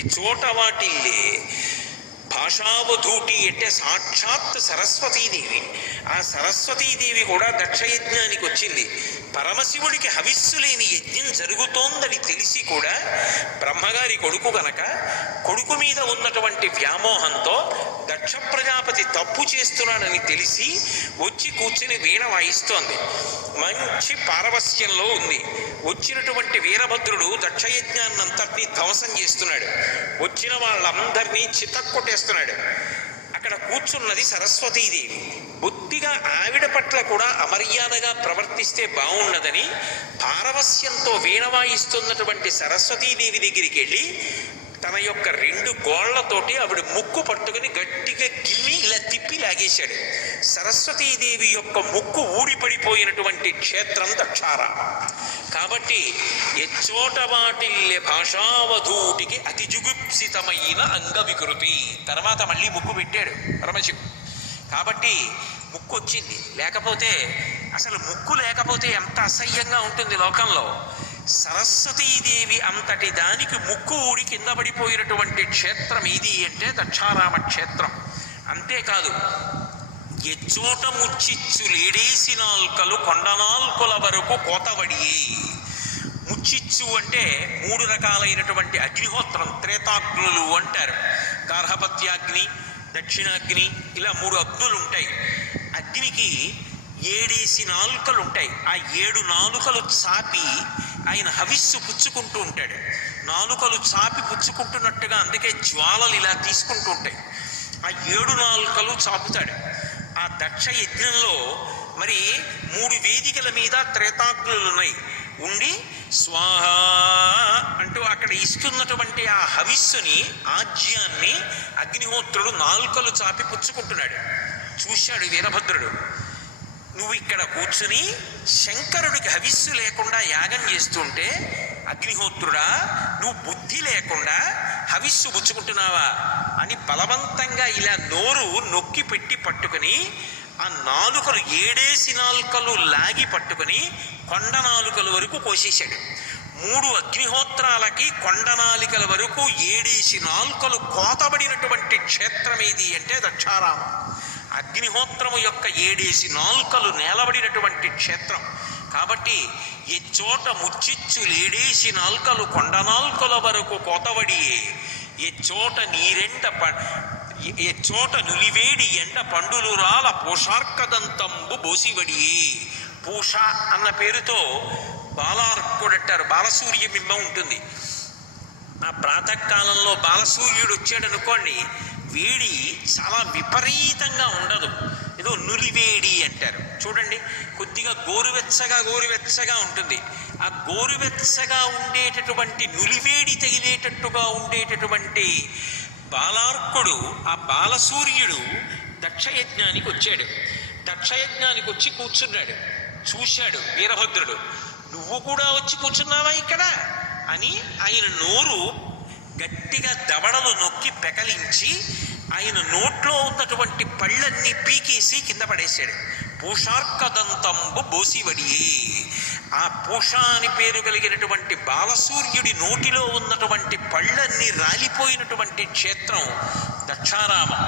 ఎచ్చోట వాటిల్లే భాషావధూటి అంటే సాక్షాత్ సరస్వతీదేవి. ఆ సరస్వతీదేవి కూడా దక్షయజ్ఞానికి వచ్చింది. పరమశివుడికి హవిస్సు లేని యజ్ఞం జరుగుతోందని తెలిసి కూడా బ్రహ్మగారి కొడుకు గనక కొడుకు మీద ఉన్నటువంటి వ్యామోహంతో దక్ష ప్రజాపతి తప్పు చేస్తున్నాడని తెలిసి వచ్చి కూర్చుని వీణ వాయిస్తోంది. మంచి పారవస్యంలో ఉంది. వచ్చినటువంటి వీరభద్రుడు దక్షయజ్ఞాన్నంతటినీ ధ్వంసం చేస్తున్నాడు. వచ్చిన వాళ్ళందరినీ చితక్కొట్టేస్తున్నాడు. అక్కడ కూర్చున్నది సరస్వతీదేవి. బుద్ధిగా ఆవిడ పట్ల కూడా అమర్యాదగా ప్రవర్తిస్తే బాగుండదని పారవస్యంతో వీణ వాయిస్తున్నటువంటి సరస్వతీదేవి దగ్గరికి వెళ్ళి తన యొక్క 2 గోళ్లతోటి ఆవిడ ముక్కు పట్టుకుని గట్టిగా గిల్లి ఇలా తిప్పి లాగేశాడు. సరస్వతీదేవి యొక్క ముక్కు ఊడిపడిపోయినటువంటి క్షేత్రం దక్షారామ. కాబట్టి ఎచ్చోట వాటిల్లె భాషావధూటికి అతి జుగుప్సితమైన అంగ వికృతి. తర్వాత మళ్ళీ ముక్కు పెట్టాడు పరమశివుడు. కాబట్టి ముక్కు వచ్చింది. లేకపోతే అసలు ముక్కు లేకపోతే ఎంత అసహ్యంగా ఉంటుంది లోకంలో. సరస్వతీదేవి అంతటి దానికి ముక్కు ఊడి కింద పడిపోయినటువంటి క్షేత్రం ఇది అంటే దక్షారామ క్షేత్రం. అంతేకాదు, ఎచ్చోట ముచ్చిచ్చు లేడేసి నాల్కలు కొండనాల్కుల వరకు కోతబడియే. ముచ్చిచ్చు అంటే 3 రకాలైనటువంటి అగ్నిహోత్రం, త్రేతాగ్నులు అంటారు. గార్హపత్యాగ్ని, దక్షిణాగ్ని, ఇలా 3 అగ్నులు ఉంటాయి. అగ్నికి 7 నాలుకలు ఉంటాయి. ఆ 7 నాలుకలు చాపి ఆయన హవిస్సు పుచ్చుకుంటూ ఉంటాడు. నాలుకలు చాపి పుచ్చుకుంటున్నట్టుగా అందుకే జ్వాలలు ఇలా తీసుకుంటూ ఉంటాయి. ఆ 7 నాలుకలు చాపుతాడు. ఆ దక్ష యజ్ఞంలో మరి 3 వేదికల మీద త్రేతాగ్నులు ఉన్నాయి. ఉండి స్వాహ అంటూ అక్కడ ఇస్తున్నటువంటి ఆ హవిస్సుని, ఆజ్యాన్ని అగ్నిహోత్రుడు నాలుకలు చాపి పుచ్చుకుంటున్నాడు. చూశాడు వీరభద్రుడు. నువ్వు ఇక్కడ కూర్చుని శంకరుడికి హవిస్సు లేకుండా యాగం చేస్తుంటే అగ్నిహోత్రుడా, నువ్వు బుద్ధి లేకుండా హవిస్సు పుచ్చుకుంటున్నావా అని బలవంతంగా ఇలా నోరు నొక్కి పెట్టి పట్టుకుని ఆ నాలుకలు 7 నాలుకలు లాగి పట్టుకుని కొండ నాలుకల వరకు కోసేశాడు. 3 అగ్నిహోత్రాలకి కొండ నాలికల వరకు 7 నాలుకలు కోతబడినటువంటి క్షేత్రం ఏది అంటే దక్షారామ. అగ్నిహోత్రము యొక్క 7 నాలుకలు నేలబడినటువంటి క్షేత్రం. కాబట్టి ఈ చోట ముచ్చిచ్చు 7 నాలుకలు కొండ నాల్కల వరకు కోతబడియే. ఈ చోట ఏ చోట నులివేడి ఎండ పండులు రాల పూషార్కదంతంబు బోసివడియే. పూష అన్న పేరుతో బాలార్కుడంటారు. బాలసూర్య బింబం ఉంటుంది. ఆ ప్రాతకాలంలో బాలసూర్యుడు వచ్చాడు అనుకోండి, వేడి చాలా విపరీతంగా ఉండదు. ఏదో నులివేడి అంటారు చూడండి. కొద్దిగా గోరువెచ్చగా ఉంటుంది. ఆ గోరువెచ్చగా ఉండేటటువంటి నులివేడి తగిలేటట్టుగా ఉండేటటువంటి బాలార్కుడు, ఆ బాలసూర్యుడు దక్షయజ్ఞానికి వచ్చాడు. దక్షయజ్ఞానికి వచ్చి కూర్చున్నాడు. చూశాడు వీరభద్రుడు, నువ్వు కూడా వచ్చి కూర్చున్నావా ఇక్కడ అని ఆయన నోరు గట్టిగా దవడలు నొక్కి పెకలించి ఆయన నోట్లో ఉన్నటువంటి పళ్ళన్నీ పీకేసి కింద పడేశాడు. పూషార్కదంతంబు బోసివడియే. ఆ పూష అని పేరు కలిగినటువంటి బాలసూర్యుడి నోటిలో ఉన్నటువంటి పళ్ళన్నీ రాలిపోయినటువంటి క్షేత్రం దక్షారామం.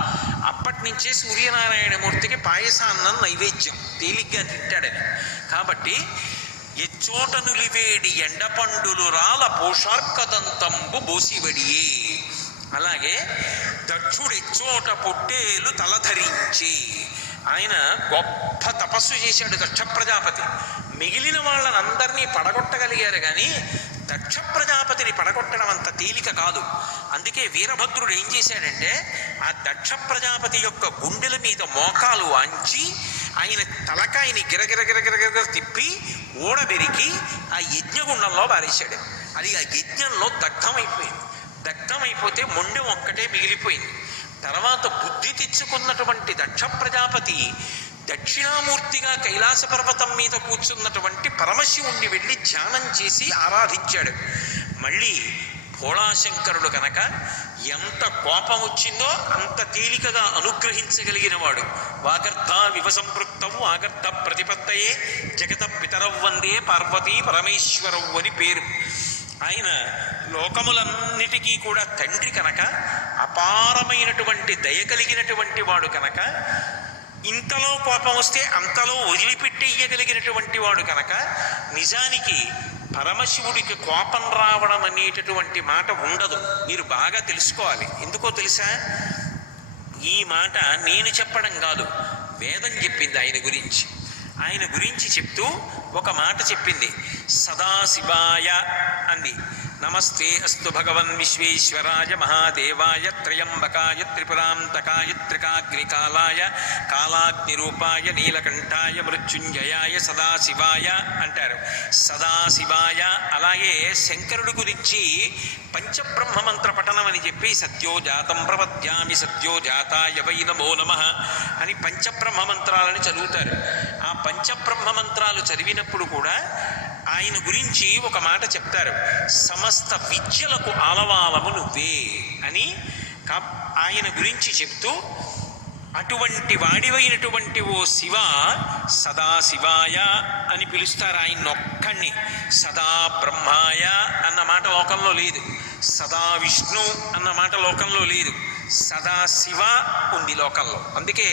అప్పటి నుంచే సూర్యనారాయణమూర్తికి పాయసాన్నం నైవేద్యం, తేలిగ్గా తింటాడని. కాబట్టి ఎచ్చోట నులివేడి ఎండ పండులు రాల పూషార్కదంతంబు బోసివడియే. అలాగే దక్షుడెచ్చోట పొట్టేలు తలధరించి. ఆయన గొప్ప తపస్సు చేశాడు దక్ష ప్రజాపతి. మిగిలిన వాళ్ళనందరినీ పడగొట్టగలిగారు కానీ దక్ష ప్రజాపతిని పడగొట్టడం అంత తేలిక కాదు. అందుకే వీరభద్రుడు ఏం చేశాడంటే ఆ దక్ష ప్రజాపతి యొక్క గుండెల మీద మోకాలు వాంచి ఆయన తలకాయని గిరగిరగిరగిరగిర తిప్పి ఊడబెరికి ఆ యజ్ఞగుండంలో బారేశాడు. అది ఆ యజ్ఞంలో దగ్ధమైపోయింది. దగ్ధమైపోతే మొండెం ఒక్కటే మిగిలిపోయింది. తర్వాత బుద్ధి తెచ్చుకున్నటువంటి దక్ష ప్రజాపతి దక్షిణామూర్తిగా కైలాస పర్వతం మీద కూర్చున్నటువంటి పరమశివుణ్ణి వెళ్ళి ధ్యానం చేసి ఆరాధించాడు. మళ్ళీ భోళాశంకరుడు కనుక ఎంత కోపం వచ్చిందో అంత తేలికగా అనుగ్రహించగలిగిన వాడు. వాగర్ధ వివసంపృక్తవు ఆగర్ధ ప్రతిపత్తయే జగత పితరవ్ వందే పార్వతీ పరమేశ్వరవు అని పేరు. ఆయన లోకములన్నిటికీ కూడా తండ్రి కనుక, అపారమైనటువంటి దయ కలిగినటువంటి వాడు కనుక ఇంతలో కోపం వస్తే అంతలో వదిలిపెట్టేయగలిగినటువంటి వాడు కనుక నిజానికి పరమశివుడికి కోపం రావడం అనేటటువంటి మాట ఉండదు. మీరు బాగా తెలుసుకోవాలి. ఎందుకో తెలుసా? ఈ మాట నేను చెప్పడం కాదు, వేదం చెప్పింది ఆయన గురించి. ఆయన గురించి చెప్తూ ఒక మాట చెప్పింది. సదాశివాయ అంది. నమస్తే అస్తు భగవన్ విశ్వేశ్వరాయ మహాదేవాయ త్రయంబకాయ త్రిపురాంతకాయ త్రికాగ్నికాలాయ కాలాగ్నిరూపాయ నీలకంఠాయ మృత్యుంజయాయ సదాశివాయ అంటారు. సదాశివాయ. అలాగే శంకరుడి గురించి పంచబ్రహ్మ మంత్ర పఠనం అని చెప్పి సత్యోజాతం ప్రపద్యామి సత్యోజాతాయ వై నమో నమః అని పంచబ్రహ్మ మంత్రాలని చదువుతారు. ఆ పంచబ్రహ్మ మంత్రాలు చదివినప్పుడు కూడా ఆయన గురించి ఒక మాట చెప్తారు. సమస్త విద్యలకు ఆలవాలము నువ్వే అని ఆయన గురించి చెప్తూ, అటువంటి వాడివైనటువంటి ఓ శివ సదాశివాయ అని పిలుస్తారు ఆయన ఒక్కడిని. సదా బ్రహ్మాయ అన్న మాట లోకంలో లేదు, సదా విష్ణు అన్న మాట లోకంలో లేదు, సదాశివ ఉంది లోకంలో. అందుకే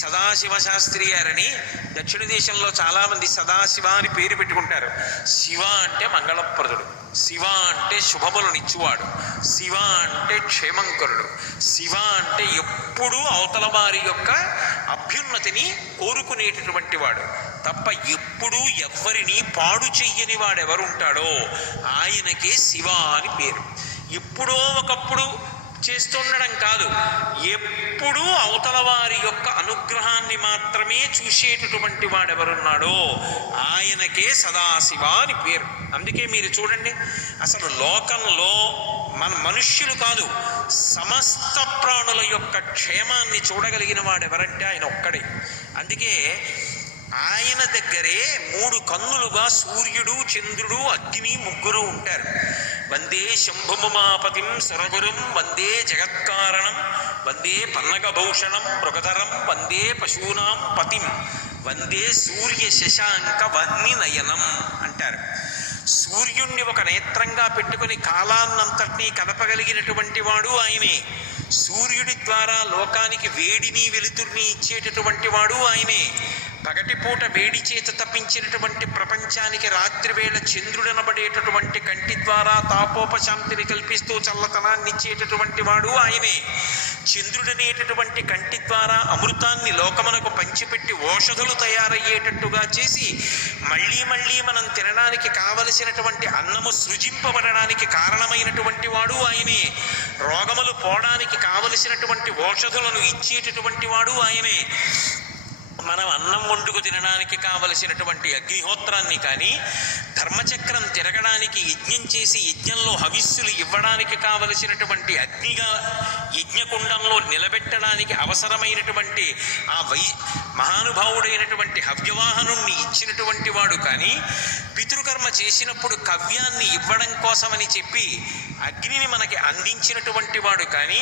సదాశివ శాస్త్రి గారని దక్షిణ దేశంలో చాలామంది సదాశివ అని పేరు పెట్టుకుంటారు. శివ అంటే మంగళప్రదుడు, శివ అంటే శుభములనిచ్చువాడు, శివ అంటే క్షేమంకరుడు, శివ అంటే ఎప్పుడూ అవతల వారి యొక్క అభ్యున్నతిని కోరుకునేటటువంటి వాడు తప్ప ఎప్పుడూ ఎవ్వరిని పాడు చెయ్యని వాడెవరుంటాడో ఆయనకే శివ అని పేరు. ఎప్పుడో ఒకప్పుడు చేస్తుండడం కాదు, ఎప్పుడూ అవతల వారి యొక్క అనుగ్రహాన్ని మాత్రమే చూసేటటువంటి వాడెవరున్నాడో ఆయనకే సదాశివ అని పేరు. అందుకే మీరు చూడండి, అసలు లోకంలో మన మనుష్యులు కాదు సమస్త ప్రాణుల యొక్క క్షేమాన్ని చూడగలిగిన వాడెవరంటే ఆయన ఒక్కడే. అందుకే ఆయన దగ్గరే 3 కన్నులుగా సూర్యుడు, చంద్రుడు, అగ్ని ముగ్గురు ఉంటారు. వందే శంభుమమాపతిం సురగురుం వందే జగత్కారణం వందే పన్నగభూషణం మృగధరం వందే పశూనాం పతిం వందే సూర్య శశాంక వహ్ని నయనం అంటారు. సూర్యుణ్ణి ఒక నేత్రంగా పెట్టుకుని కాలాన్నంతటినీ కలపగలిగినటువంటి వాడు ఆయనే. సూర్యుడి ద్వారా లోకానికి వేడిని వెలుతుర్ని ఇచ్చేటటువంటి వాడు ఆయనే. పగటిపూట వేడి చేత తప్పించినటువంటి ప్రపంచానికి రాత్రివేళ చంద్రుడనబడేటటువంటి కంటి ద్వారా తాపోపశాంతిని కల్పిస్తూ చల్లతనాన్ని ఇచ్చేటటువంటి వాడు ఆయనే. చంద్రుడనేటటువంటి కంటి ద్వారా అమృతాన్ని లోకమునకు పంచిపెట్టి ఔషధులు తయారయ్యేటట్టుగా చేసి మళ్ళీ మళ్ళీ మనం తినడానికి కావలసినటువంటి అన్నము సృజింపబడడానికి కారణమైనటువంటి వాడు ఆయనే. రోగములు పోవడానికి కావలసినటువంటి ఔషధులను ఇచ్చేటటువంటి వాడు ఆయనే. మనం అన్నం వండుకు తినడానికి కావలసినటువంటి అగ్నిహోత్రాన్ని కానీ, ధర్మచక్రం తిరగడానికి యజ్ఞం చేసి యజ్ఞంలో హవిస్సులు ఇవ్వడానికి కావలసినటువంటి అగ్నిగా యజ్ఞకుండంలో నిలబెట్టడానికి అవసరమైనటువంటి ఆ మహానుభావుడైనటువంటి హవ్యవాహనుణ్ణి ఇచ్చినటువంటి వాడు కానీ, పితృకర్మ చేసినప్పుడు కవ్యాన్ని ఇవ్వడం కోసమని చెప్పి అగ్నిని మనకి అందించినటువంటి వాడు కానీ,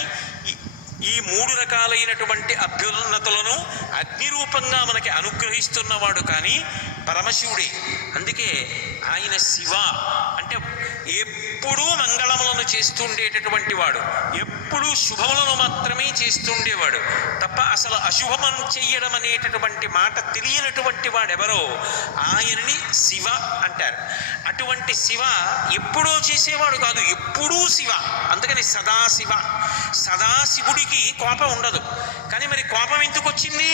ఈ 3 రకాలైనటువంటి అభ్యున్నతులను అగ్ని రూపంగా మనకి అనుగ్రహిస్తున్నవాడు కానీ పరమశివుడే. అందుకే ఆయన శివ అంటే ఎప్పుడూ మంగళములను చేస్తుండేటటువంటి వాడు, ఎప్పుడూ శుభములను మాత్రమే చేస్తుండేవాడు తప్ప అసలు అశుభమం చెయ్యడం అనేటటువంటి మాట తెలియనటువంటి వాడెవరో ఆయనని శివ అంటారు. అటువంటి శివ ఎప్పుడో చేసేవాడు కాదు, ఎప్పుడూ శివ. అందుకని సదాశివ. సదాశివుడికి కోపం ఉండదు. కానీ మరి కోపం ఎందుకు వచ్చింది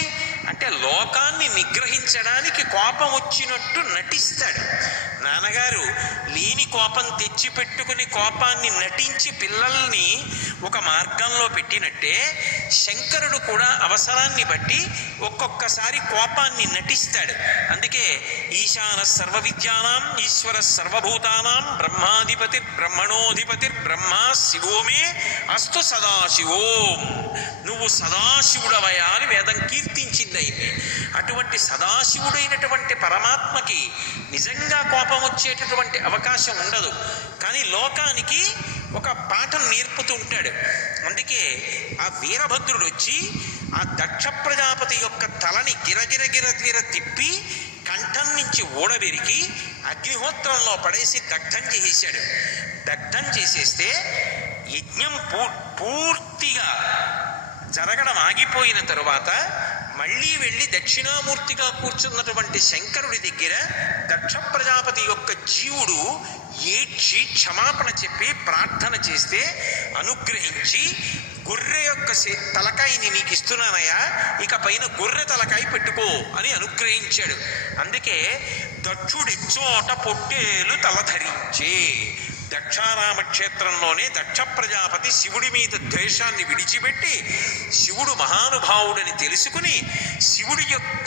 అంటే లోకాన్ని నిగ్రహించడానికి కోపం వచ్చినట్టు నటిస్తాడు. నాన్నగారు లేని కోపం తెచ్చిపెట్టుకుని కోపాన్ని నటించి పిల్లల్ని ఒక మార్గంలో పెట్టినట్టే శంకరుడు కూడా అవసరాన్ని బట్టి ఒక్కొక్కసారి కోపాన్ని నటిస్తాడు. అందుకే ఈశాన సర్వ విద్యానాం ఈశ్వర సర్వభూతానాం బ్రహ్మాధిపతి బ్రహ్మణోధిపతి బ్రహ్మ శివోమే అస్తు సదాశివోం. నువ్వు సదాశివుడవయా అని వేదం కీర్తించింది ఆయన్ని. అటువంటి సదాశివుడైనటువంటి పరమాత్మకి నిజంగా కోపం వచ్చేటటువంటి అవకాశం ఉండదు. కానీ లోకానికి ఒక పాఠం నేర్పుతూ ఉంటాడు. అందుకే ఆ వీరభద్రుడు వచ్చి ఆ దక్ష ప్రజాపతి యొక్క తలని గిరగిర తిప్పి కంఠం నుంచి ఊడబెరికి అగ్నిహోత్రంలో పడేసి దగ్ధం చేసేశాడు. దగ్ధం చేసేస్తే యజ్ఞం పూర్తిగా జరగడం ఆగిపోయిన తరువాత మళ్ళీ వెళ్ళి దక్షిణామూర్తిగా కూర్చున్నటువంటి శంకరుడి దగ్గర దక్ష ప్రజాపతి యొక్క జీవుడు ఏడ్చి క్షమాపణ చెప్పి ప్రార్థన చేస్తే అనుగ్రహించి గొర్రె యొక్క తలకాయని నీకు ఇస్తున్నానయ్యా, ఇక పైన గొర్రె తలకాయ పెట్టుకో అని అనుగ్రహించాడు. అందుకే దక్షుడిచ్చోట పొట్టేలు తలధరించే. దక్షారామ క్షేత్రంలోనే దక్ష ప్రజాపతి శివుడి మీద ద్వేషాన్ని విడిచిపెట్టి శివుడు మహానుభావుడని తెలుసుకుని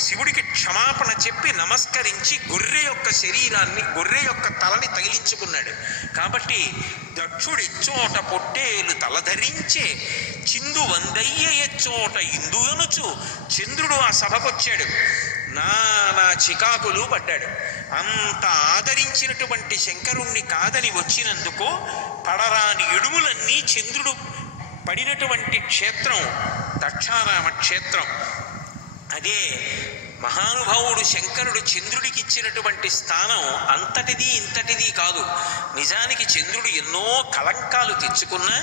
శివుడికి క్షమాపణ చెప్పి నమస్కరించి గొర్రె యొక్క శరీరాన్ని, గొర్రె యొక్క తలని తగిలించుకున్నాడు. కాబట్టి దక్షుడిచ్చోట పొట్టేలు తలధరించే చిందు వందయ్య ఎచ్చోట ఇందు అనుచు. చంద్రుడు ఆ సభకొచ్చాడు, నానా చికాకులు పడ్డాడు. అంత ఆదరించినటువంటి శంకరుణ్ణి కాదని వచ్చినందుకు పడరాని ఇడుములన్నీ చంద్రుడు పడినటువంటి క్షేత్రం దక్షారామ క్షేత్రం. అదే మహానుభావుడు శంకరుడు చంద్రుడికి ఇచ్చినటువంటి స్థానం అంతటిది ఇంతటిది కాదు. నిజానికి చంద్రుడు ఎన్నో కళంకాలు తెచ్చుకున్నా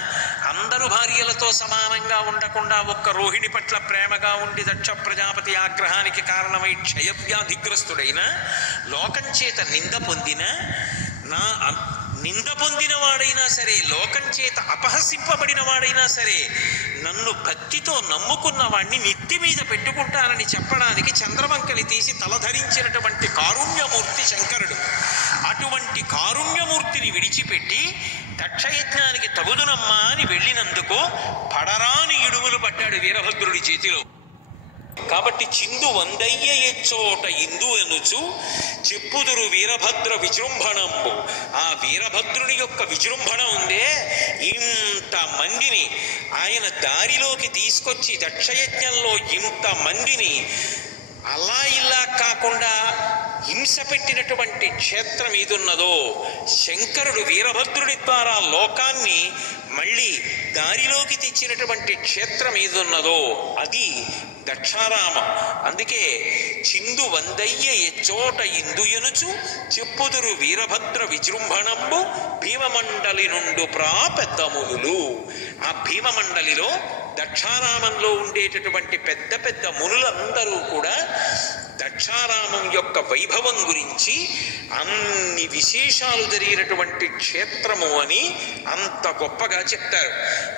అందరు భార్యలతో సమానంగా ఉండకుండా ఒక్క రోహిణి పట్ల ప్రేమగా ఉండి దక్ష ప్రజాపతి ఆగ్రహానికి కారణమై క్షయవ్యాధిగ్రస్తుడైన, లోకం చేత నింద పొందిన వాడైనా సరే, లోకం చేత అపహసింపబడిన వాడైనా సరే, నన్ను భక్తితో నమ్ముకున్న వాడిని నెత్తి మీద పెట్టుకుంటానని చెప్పడానికి చంద్రవంకని తీసి తలధరించినటువంటి కారుణ్యమూర్తి శంకరుడు. అటువంటి కారుణ్యమూర్తిని విడిచిపెట్టి దక్షయజ్ఞానికి తగుదునమ్మా అని వెళ్ళినందుకు పడరాని ఇడుములు పడ్డాడు వీరభద్రుడి చేతిలో. కాబట్టి చిందు వందయ్య ఎచ్చోట ఇందు ఎనుచు చెప్పుదురు వీరభద్ర విజృంభణంబు. ఆ వీరభద్రుని యొక్క విజృంభణ ఉందే, ఇంతమందిని ఆయన దారిలోకి తీసుకొచ్చి దక్షయజ్ఞంలో ఇంతమందిని అలా ఇలా కాకుండా హింస పెట్టినటువంటి క్షేత్రం ఏదున్నదో, శంకరుడు వీరభద్రుడి ద్వారా లోకాన్ని మళ్ళీ దారిలోకి తెచ్చినటువంటి క్షేత్రం ఏదున్నదో అది దక్షారామం. అందుకే చిందు వందయ్య ఎచ్చోట ఇందు ఎనుచు చెప్పుదురు వీరభద్ర విజృంభణంబు భీమమండలి నుండు ప్రా పెద్దములు. ఆ భీమమండలిలో దక్షారామంలో ఉండేటటువంటి పెద్ద పెద్ద మునులందరూ కూడా దక్షారామం యొక్క వైభవం గురించి అన్ని విశేషాలు జరిగినటువంటి క్షేత్రము అని అంత గొప్పగా చెప్తారు.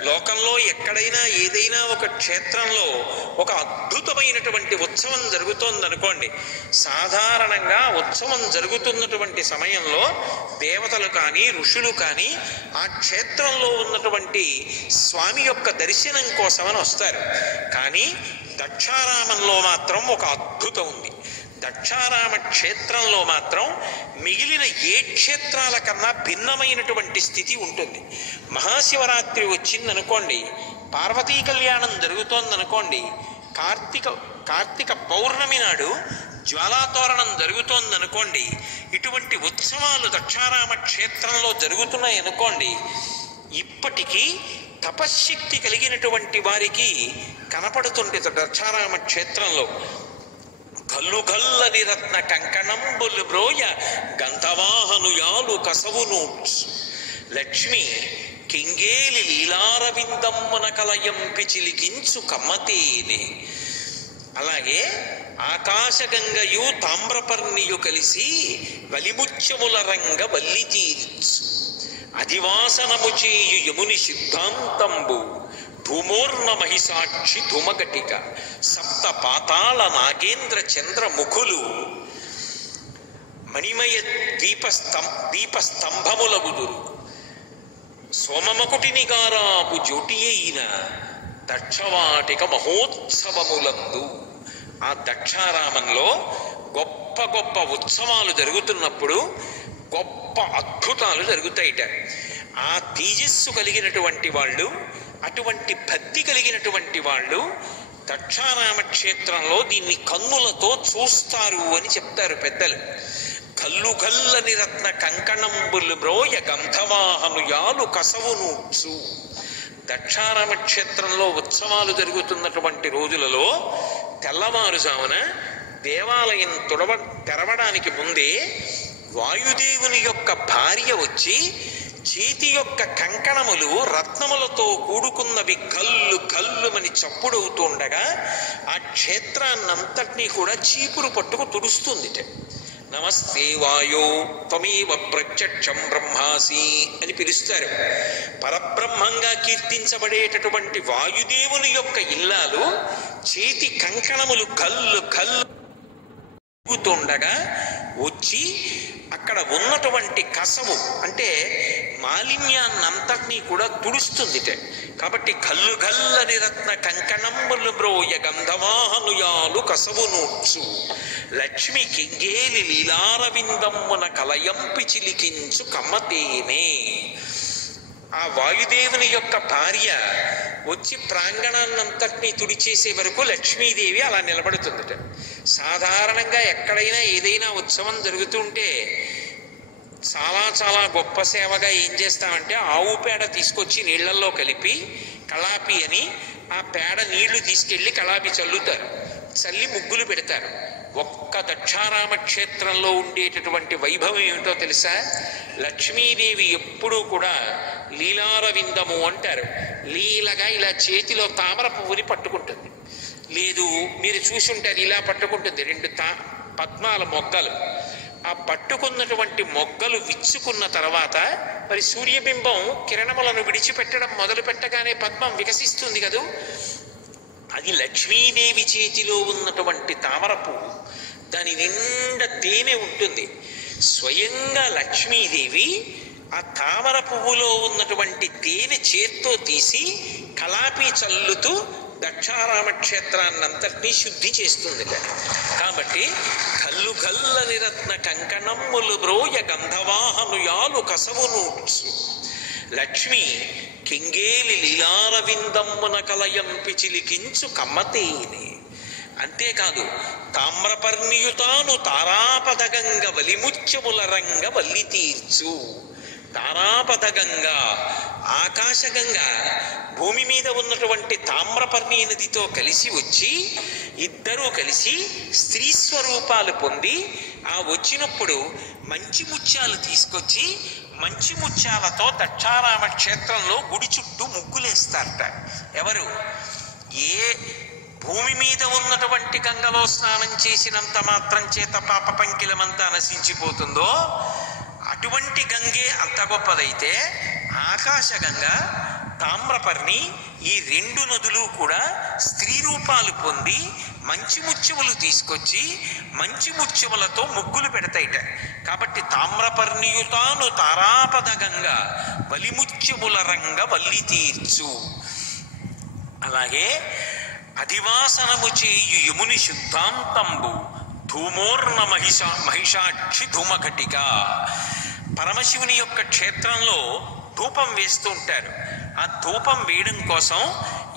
లోకంలో ఎక్కడైనా ఏదైనా ఒక క్షేత్రంలో ఒక అద్భుతమైనటువంటి ఉత్సవం జరుగుతోందనుకోండి, సాధారణంగా ఉత్సవం జరుగుతున్నటువంటి సమయంలో దేవతలు కానీ ఋషులు కానీ ఆ క్షేత్రంలో ఉన్నటువంటి స్వామి యొక్క దర్శనం కోసమని వస్తారు. కానీ దక్షారామంలో మాత్రం ఒక అద్భుతం ఉంది. దక్షారామ క్షేత్రంలో మాత్రం మిగిలిన ఏ క్షేత్రాల కన్నా భిన్నమైనటువంటి స్థితి ఉంటుంది. మహాశివరాత్రి వచ్చిందనుకోండి, పార్వతీ కళ్యాణం జరుగుతోందనుకోండి, కార్తీక పౌర్ణమి నాడు జ్వాలాతోరణం జరుగుతోందనుకోండి, ఇటువంటి ఉత్సవాలు దక్షారామ క్షేత్రంలో జరుగుతున్నాయి అనుకోండి, ఇప్పటికీ తపశ్శక్తి కలిగినటువంటి వారికి కనపడుతుంటే దక్షారామ క్షేత్రంలో కల్లు గల్లని రత్న కంకణంబులు బ్రోయ గంధవాహనుయాలు కసవును లక్ష్మి కింగేలి లీలారవిందమ్మున కలయంపి చిలికించు కమ్మతేనే. అలాగే ఆకాశగంగయు తామ్రపర్ణియు కలిసి వలిముత్యముల రంగ వల్లి తీర్చు అధివాసనము చేయు యముని సిద్ధాంతంబు ధూమోర్ణ మహిసాక్షి ధూమగటిక సప్త పాతాళ నాగేంద్ర చంద్రముఖులు మణిమయ దీపస్తంభములగుదురు సోమమకుటిని గారాపు జ్యోటి అయిన దక్షవాటిక మహోత్సవములందు. ఆ దక్షారామంలో గొప్ప గొప్ప ఉత్సవాలు జరుగుతున్నప్పుడు గొప్ప అద్భుతాలు జరుగుతాయిట. ఆ తేజస్సు కలిగినటువంటి వాళ్ళు, అటువంటి భక్తి కలిగినటువంటి వాళ్ళు దక్షారామ క్షేత్రంలో దీన్ని కన్నులతో చూస్తారు అని చెప్తారు పెద్దలు. కల్లు గల్లని రత్న కంకణంబులు బ్రోయ గంధవాహనుయాలు కసవునూచు. దక్షారామ క్షేత్రంలో ఉత్సవాలు జరుగుతున్నటువంటి రోజులలో తెల్లవారుజామున దేవాలయం తెరవడానికి ముందే వాయుదేవుని యొక్క భార్య వచ్చి చేతి యొక్క కంకణములు రత్నములతో కూడుకున్నవి కల్లు కల్లుమని చప్పుడవుతుండగా ఆ క్షేత్రాన్నంతటినీ కూడా చీపురు పట్టుకు తుడుస్తుందిట. నమస్తే వాయో త్వమేవ ప్రత్యక్షం బ్రహ్మాసి అని పిలుస్తారు. పరబ్రహ్మంగా కీర్తించబడేటటువంటి వాయుదేవుని యొక్క ఇల్లాలు చేతి కంకణములు కల్లు కల్లుతుండగా వచ్చి అక్కడ ఉన్నటువంటి కసము అంటే మాలిన్యాన్నంతటినీ కూడా తుడుస్తుందిట. కాబట్టి కల్లు గల్లని రత్న కంకణంబులు బ్రోయ గంధవాహనుయాలు కసవు నూర్చు లక్ష్మి కింగేలి లీలారవిందమ్మున కలయంపి చిలికించు కమ్మతేనే. ఆ వాయుదేవుని యొక్క భార్య వచ్చి ప్రాంగణాన్నంతటినీ తుడిచేసే వరకు లక్ష్మీదేవి అలా నిలబడుతుందట. సాధారణంగా ఎక్కడైనా ఏదైనా ఉత్సవం జరుగుతుంటే చాలా చాలా గొప్ప సేవగా ఏం చేస్తామంటే ఆవు పేడ తీసుకొచ్చి నీళ్లలో కలిపి కళాపి అని ఆ పేడ నీళ్లు తీసుకెళ్లి కళాపి చల్లుతారు, చల్లి ముగ్గులు పెడతారు. ఒక్క దక్షారామ క్షేత్రంలో ఉండేటటువంటి వైభవం ఏమిటో తెలుసా? లక్ష్మీదేవి ఎప్పుడూ కూడా లీలారవిందము అంటారు. లీలగా ఇలా చేతిలో తామర పువ్వుని పట్టుకుంటుంది. లేదు మీరు చూసుంటారు, ఇలా పట్టుకుంటుంది రెండు పద్మాల మొగ్గలు. ఆ పట్టుకున్నటువంటి మొగ్గలు విచ్చుకున్న తర్వాత మరి సూర్యబింబం కిరణములను విడిచిపెట్టడం మొదలు పెట్టగానే పద్మం వికసిస్తుంది కదూ. అది లక్ష్మీదేవి చేతిలో ఉన్నటువంటి తామర పువ్వు. దాని నిండా తేనె ఉంటుంది. స్వయంగా లక్ష్మీదేవి ఆ తామర పువ్వులో ఉన్నటువంటి తేనె చేత్తో తీసి కలాపి చల్లుతూ దక్షారామ క్షేత్రాన్నంతటినీ శుద్ధి చేస్తుంది. కాబట్టి కల్లు కల్లని రత్న కంకణమ్ములు బ్రోయ గంధవాహనుయాలు కసవు నూర్చు లక్ష్మి కింగేలి లీలారవిందమ్మున కలయంపి చిలికించు కమ్మతేనే. అంతేకాదు తామ్రపర్ణియుతాను తారాపదగంగ వలిముత్యముల రంగ వల్లి తీర్చు. తారాపదగంగా ఆకాశగంగా భూమి మీద ఉన్నటువంటి తామ్రపర్ణి నదితో కలిసి వచ్చి ఇద్దరూ కలిసి స్త్రీ స్వరూపాలు పొంది ఆ వచ్చినప్పుడు మంచి ముత్యాలు తీసుకొచ్చి మంచి ముత్యాలతో దక్షారామ క్షేత్రంలో గుడి చుట్టూ ముగ్గులేస్తారట. ఎవరు? ఏ భూమి మీద ఉన్నటువంటి గంగలో స్నానం చేసినంత మాత్రం చేత పాప పంకిలమంతా నశించిపోతుందో అటువంటి గంగే అంత గొప్పదైతే ఆకాశగంగ తామ్రపర్ణి ఈ రెండు నదులు కూడా స్త్రీ రూపాలు పొంది మంచి ముత్యములు తీసుకొచ్చి మంచి ముత్యములతో ముగ్గులు పెడతాయిట. కాబట్టి తామ్రపర్ణియుతాను తారాపదగంగ వలిముత్యముల రంగ వల్లి తీర్చు. అలాగే అధివాసనము చేయు యముని శుద్ధాంతంబు ధూమోర్ణ మహిషాక్షి ధూమఘటిక. పరమశివుని యొక్క క్షేత్రంలో ధూపం వేస్తూ ఉంటారు. ఆ ధూపం వేయడం కోసం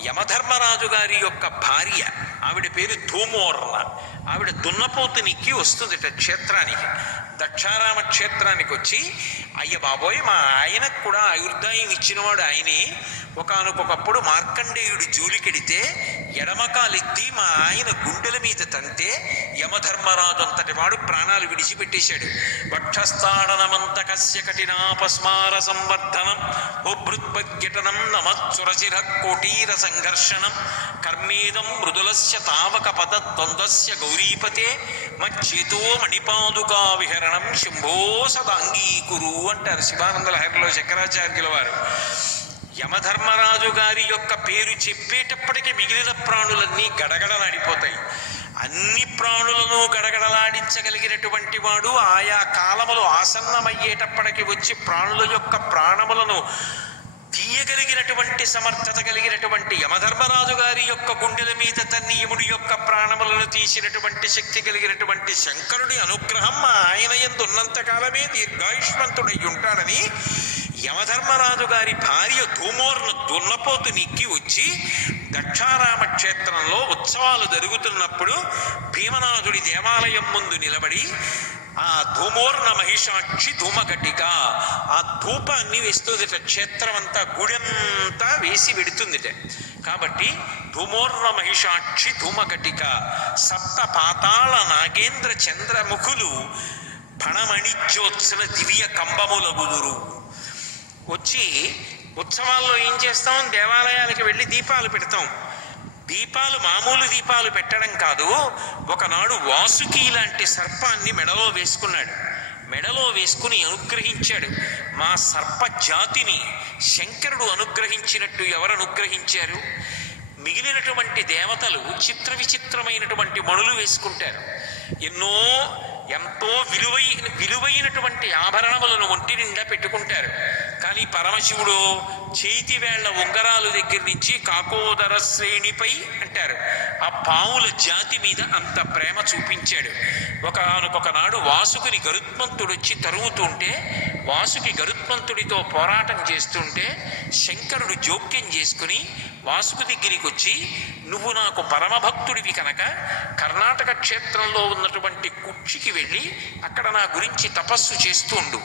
యమధర్మరాజు గారి యొక్క భార్య, ఆవిడ పేరు ధూమోర్ణ, ఆవిడ దున్నపోతునికి వస్తుందిట క్షేత్రానికి. దక్షారామ క్షేత్రానికి వచ్చి అయ్య బాబోయ్ మా ఆయనకు కూడా ఆయుర్దాయం ఇచ్చినవాడు ఆయనే. ఒకానొకప్పుడు మార్కండేయుడు జూలికెడితే ఎడమకాలెత్తి మా ఆయన గుండెల మీద తంతే యమధర్మరాజు అంతటి వాడు ప్రాణాలు విడిచిపెట్టేశాడు. వక్షస్థాడనమంత కస్య కఠినాపస్మార సంవర్ధనం బొభృత్పగ్యటనం నమచ్చురచిర కోటీర సంఘర్షణం కర్మేదం మృదులస్య తావక పద ద్వంద్వస్య గౌరీపతే మచ్చేతో మణిపాదుకా విహరణం శంభో సదాంగీకురు అంటారు శివానంద లహరిలో శంకరాచార్యుల వారు. యమధర్మరాజు గారి యొక్క పేరు చెప్పేటప్పటికీ మిగిలిన ప్రాణులన్నీ గడగడలాడిపోతాయి. అన్ని ప్రాణులను గడగడలాడించగలిగినటువంటి వాడు ఆయా కాలములు ఆసన్నమయ్యేటప్పటికి వచ్చి ప్రాణుల యొక్క ప్రాణములను తీయగలిగినటువంటి సమర్థత కలిగినటువంటి యమధర్మరాజు గారి యొక్క గుండెల మీద తన్ని యముడి యొక్క ప్రాణములను తీసినటువంటి శక్తి కలిగినటువంటి శంకరుడి అనుగ్రహం మా ఆయన యందు ఉన్నంతకాలమే దీర్ఘాయుష్మంతుడై ఉంటాడని యమధర్మరాజు గారి భార్య ధూమోర్ను దున్నపోతు నిక్కి వచ్చి దక్షారామ క్షేత్రంలో ఉత్సవాలు జరుగుతున్నప్పుడు భీమనాథుడి దేవాలయం ముందు నిలబడి ఆ ధూమోర్ణ మహిషాక్షి ధూమఘటిక ఆ ధూపాన్ని వేస్తుందిట. క్షేత్రం అంతా గుడంతా వేసి పెడుతుందిట. కాబట్టి ధూమోర్ణ మహిషాక్షి ధూమఘటిక సప్త పాతాళ నాగేంద్ర చంద్రముఖులు ఫణమణిజ్యోత్సవ దివ్య కంబములగుదురు. వచ్చి ఉత్సవాల్లో ఏం చేస్తాం, దేవాలయాలకు వెళ్ళి దీపాలు పెడతాం. దీపాలు మామూలు దీపాలు పెట్టడం కాదు, ఒకనాడు వాసుకి లాంటి సర్పాన్ని మెడలో వేసుకున్నాడు. మెడలో వేసుకుని అనుగ్రహించాడు. మా సర్ప జాతిని శంకరుడు అనుగ్రహించినట్టు ఎవరు అనుగ్రహించారు? మిగిలినటువంటి దేవతలు చిత్ర విచిత్రమైనటువంటి మణులు వేసుకుంటారు. ఎంతో విలువైనటువంటి ఆభరణములను ఒంటి నిండా పెట్టుకుంటారు. కానీ పరమశివుడు చేతి వేళ్ల ఉంగరాలు దగ్గర నుంచి కాకోదర శ్రేణిపై అంటారు, ఆ పావుల జాతి మీద అంత ప్రేమ చూపించాడు. ఒకనొకనాడు వాసుకుని గరుత్మంతుడు వచ్చి తరుముతుంటే, వాసుకి గరుత్మంతుడితో పోరాటం చేస్తుంటే శంకరుడు జోక్యం చేసుకుని వాసుకు దగ్గరికి వచ్చి, నువ్వు నాకు పరమభక్తుడివి కనుక కర్ణాటక క్షేత్రంలో ఉన్నటువంటి కుక్షికి వెళ్ళి అక్కడ నా గురించి తపస్సు చేస్తుండు.